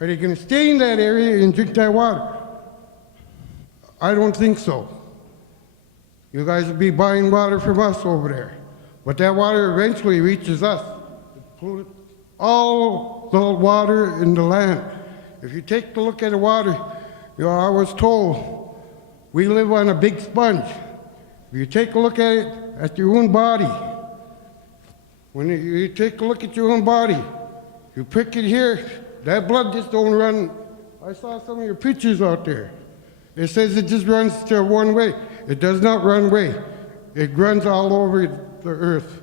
Are they going to stay in that area and drink that water? I don't think so. You guys will be buying water from us over there. But that water eventually reaches us. All the water in the land. If you take a look at the water, I was told we live on a big sponge. If you take a look at it, at your own body, when you take a look at your own body, you prick it here, that blood just don't run. I saw some of your pictures out there. It says it just runs to one way. It does not run way. It runs all over the earth,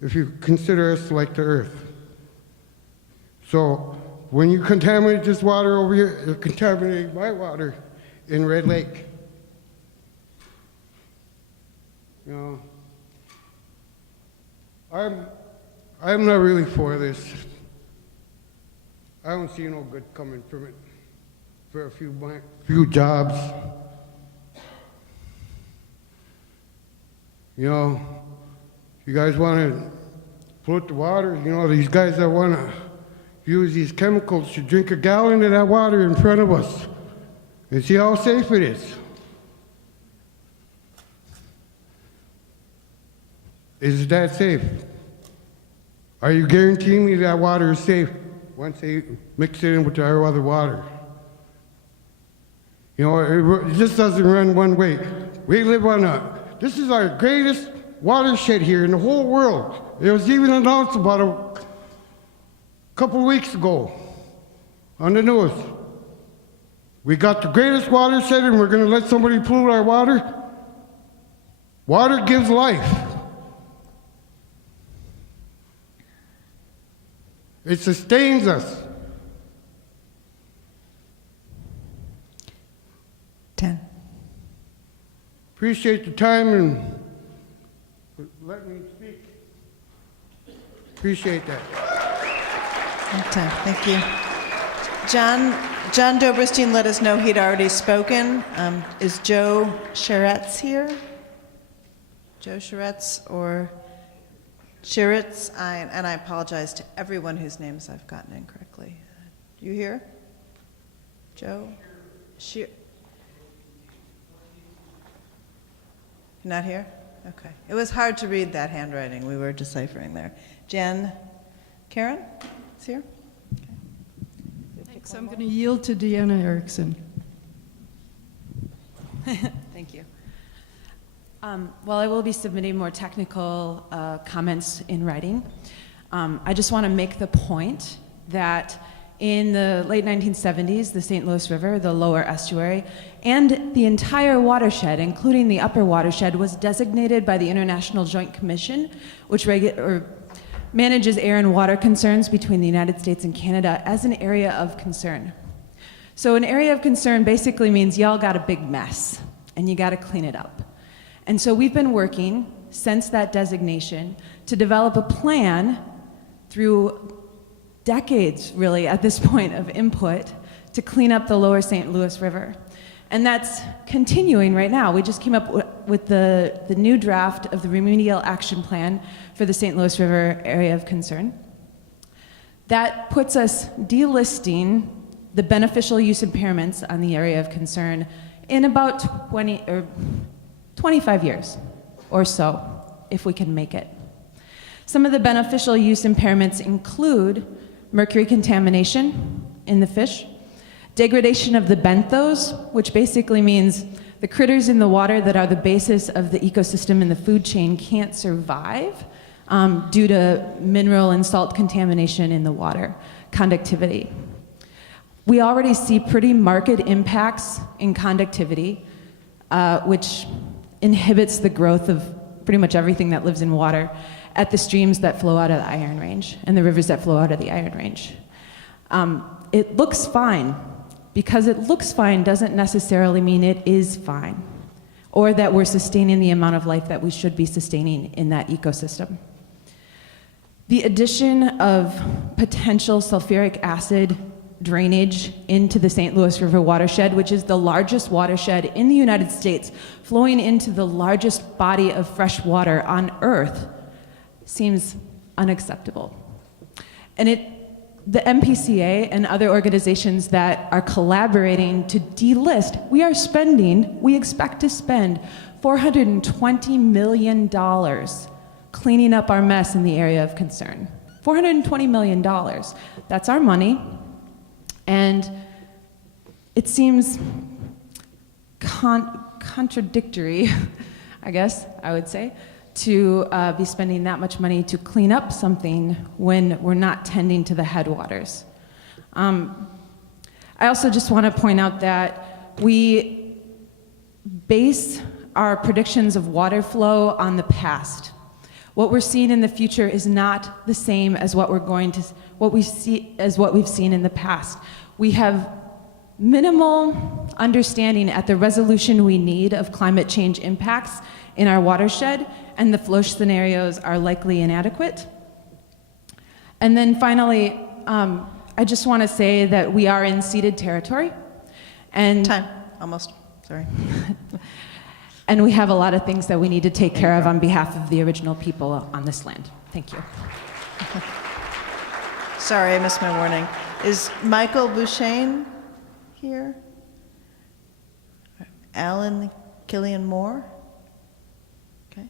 if you consider us like the earth. So when you contaminate this water over here, you're contaminating my water in Red Lake. I'm not really for this. I don't see no good coming from it. For a few jobs. You guys want to pollute the water, these guys that want to use these chemicals to drink a gallon of that water in front of us and see how safe it is. Is it that safe? Are you guaranteeing me that water is safe once they mix it in with our other water? You know, it just doesn't run one way. We live on this is our greatest watershed here in the whole world. It was even announced about a couple weeks ago on the news. We got the greatest watershed and we're going to let somebody pollute our water? Water gives life. It sustains us. 10. Appreciate the time and let me speak. Appreciate that. 10. Thank you. John Doberstein let us know he'd already spoken. Is Joe Sharetz here? Joe Sharetz or Shiritz? And I apologize to everyone whose names I've gotten incorrectly. You here? Joe? You're not here? Okay. It was hard to read that handwriting. We were deciphering there. Jen? Karen is here? Thanks. I'm going to yield to Deanna Erickson. Thank you. Well, I will be submitting more technical comments in writing. I just want to make the point that in the late 1970s, the St. Louis River, the lower estuary, and the entire watershed, including the upper watershed, was designated by the International Joint Commission, which manages air and water concerns between the United States and Canada, as an area of concern. So an area of concern basically means y'all got a big mess, and you got to clean it up. And so we've been working since that designation to develop a plan through decades, really, at this point, of input to clean up the lower St. Louis River. And that's continuing right now. We just came up with the new draft of the Remedial Action Plan for the St. Louis River area of concern. That puts us delisting the beneficial use impairments on the area of concern in about 25 years or so, if we can make it. Some of the beneficial use impairments include mercury contamination in the fish, degradation of the benthos, which basically means the critters in the water that are the basis of the ecosystem and the food chain can't survive due to mineral and salt contamination in the water, conductivity. We already see pretty marked impacts in conductivity, which inhibits the growth of pretty much everything that lives in water at the streams that flow out of the Iron Range and the rivers that flow out of the Iron Range. It looks fine. Because it looks fine doesn't necessarily mean it is fine, or that we're sustaining the amount of life that we should be sustaining in that ecosystem. The addition of potential sulfuric acid drainage into the St. Louis River watershed, which is the largest watershed in the United States, flowing into the largest body of fresh water on Earth, seems unacceptable. And the MPCA and other organizations that are collaborating to delist, we expect to spend $420 million cleaning up our mess in the area of concern. $420 million. That's our money. And it seems contradictory, I guess I would say, to be spending that much money to clean up something when we're not tending to the headwaters. I also just want to point out that we base our predictions of water flow on the past. What we're seeing in the future is not the same as what we've seen in the past. We have minimal understanding at the resolution we need of climate change impacts in our watershed, and the flow scenarios are likely inadequate. And then finally, I just want to say that we are in ceded territory. And time, almost, sorry. And we have a lot of things that we need to take care of on behalf of the original people on this land. Thank you. Sorry, I missed my warning. Is Michael Bouchain here? Alan Killian Moore? Okay.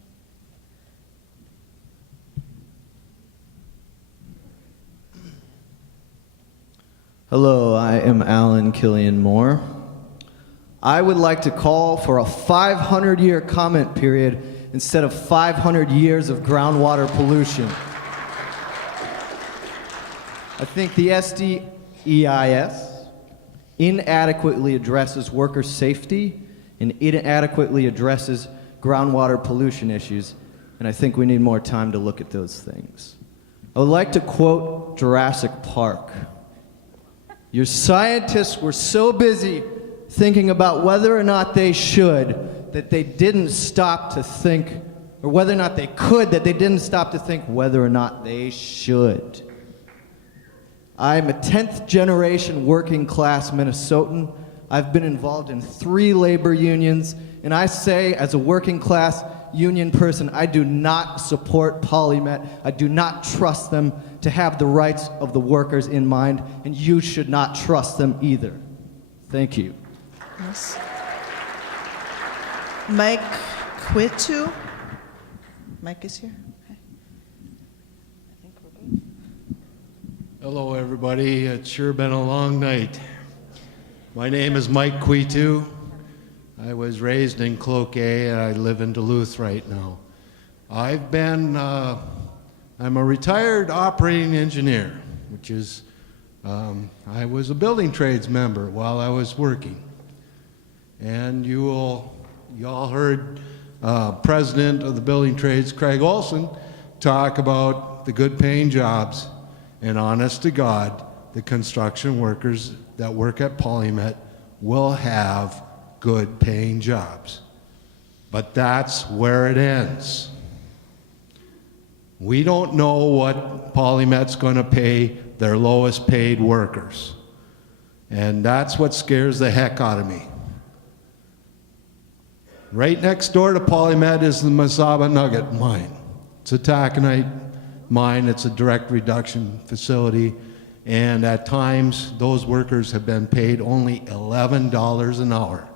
Hello, I am Alan Killian Moore. I would like to call for a 500-year comment period instead of 500 years of groundwater pollution. I think the SDEIS inadequately addresses worker safety and inadequately addresses groundwater pollution issues, and I think we need more time to look at those things. I would like to quote Jurassic Park. Your scientists were so busy thinking about whether or not they should that they didn't stop to think, or whether or not they could, that they didn't stop to think whether or not they should. I'm a 10th generation working class Minnesotan. I've been involved in 3 labor unions, and I say, as a working class union person, I do not support PolyMet. I do not trust them to have the rights of the workers in mind, and you should not trust them either. Thank you. Yes. Mike Quitu? Mike is here? Okay. I think we're good. Hello, everybody. It's sure been a long night. My name is Mike Quitu. I was raised in Cloquet, and I live in Duluth right now. I'm a retired operating engineer, which is, I was a building trades member while I was working. And you all heard President of the Building Trades, Craig Olson, talk about the good paying jobs. And honest to God, the construction workers that work at PolyMet will have good paying jobs. But that's where it ends. We don't know what PolyMet's going to pay their lowest paid workers. And that's what scares the heck out of me. Right next door to PolyMet is the Mesaba Nugget mine. It's a taconite mine. It's a direct reduction facility. And at times, those workers have been paid only $11 an hour.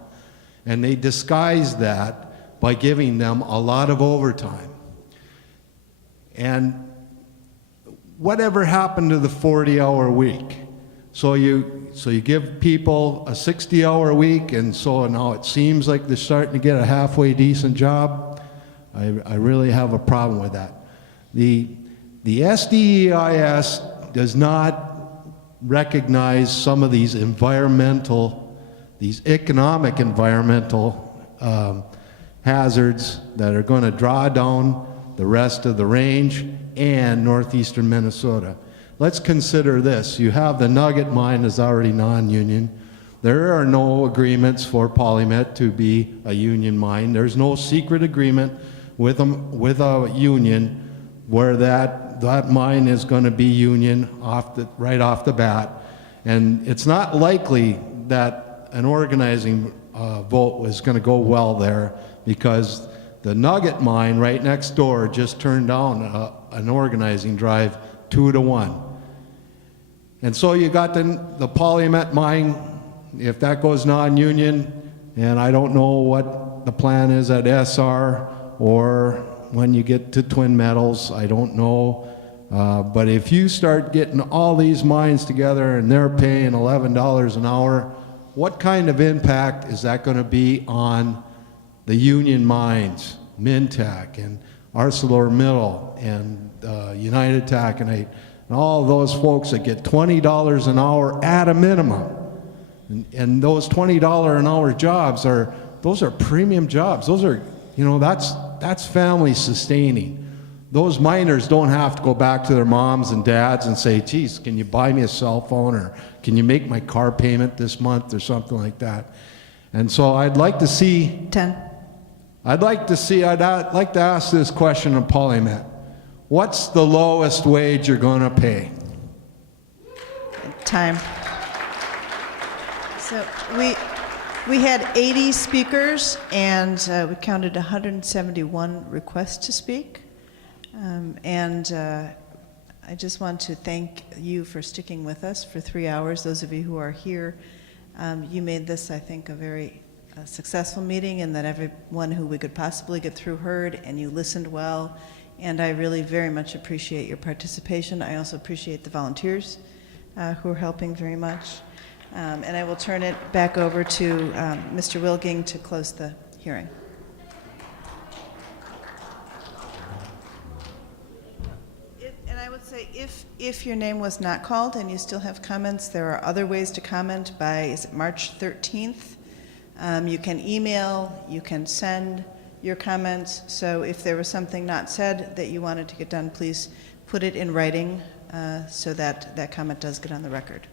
And they disguise that by giving them a lot of overtime. And whatever happened to the 40-hour week? So you give people a 60-hour week, and so now it seems like they're starting to get a halfway decent job. I really have a problem with that. The SDEIS does not recognize some of these economic environmental hazards that are going to draw down the rest of the range and northeastern Minnesota. Let's consider this. You have the Nugget mine is already non-union. There are no agreements for PolyMet to be a union mine. There's no secret agreement with a union where that mine is going to be union right off the bat. And it's not likely that an organizing vote was going to go well there, because the Nugget mine right next door just turned down an organizing drive 2-1. And so you got the PolyMet mine, if that goes non-union, and I don't know what the plan is at SR or when you get to Twin Metals, I don't know. But if you start getting all these mines together and they're paying $11 an hour, what kind of impact is that going to be on the union mines, Mintech and ArcelorMittal and United Taconite, and all those folks that get $20 an hour at a minimum? And those $20 an hour jobs those are premium jobs. Those are, that's family sustaining. Those miners don't have to go back to their moms and dads and say, geez, can you buy me a cell phone, or can you make my car payment this month, or something like that. And so I'd like to see... I'd like to ask this question of PolyMet. What's the lowest wage you're going to pay? Time. So we had 80 speakers, and we counted 171 requests to speak. I just want to thank you for sticking with us for 3 hours. Those of you who are here, you made this, I think, a very successful meeting, and that everyone who we could possibly get through heard, and you listened well. And I really very much appreciate your participation. I also appreciate the volunteers who are helping very much. And I will turn it back over to Mr. Wilging to close the hearing. And I would say if your name was not called and you still have comments, there are other ways to comment by, is it March 13th? You can email, you can send your comments. So if there was something not said that you wanted to get done, please put it in writing so that that comment does get on the record.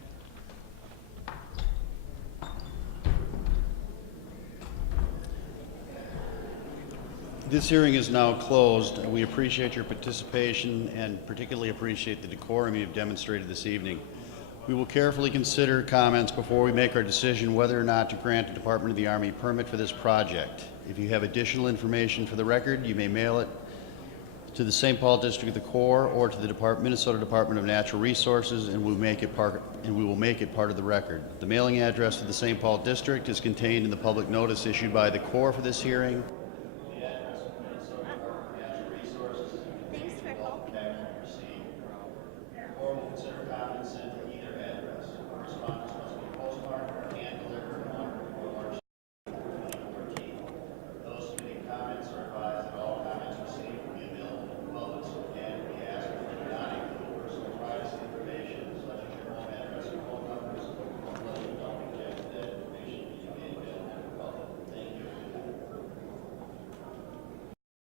This hearing is now closed. We appreciate your participation and particularly appreciate the decorum you've demonstrated this evening. We will carefully consider comments before we make our decision whether or not to grant a Department of the Army permit for this project. If you have additional information for the record, you may mail it to the St. Paul District of the Corps or to the Minnesota Department of Natural Resources, and we will make it part of the record. The mailing address to the St. Paul District is contained in the public notice issued by the Corps for this hearing.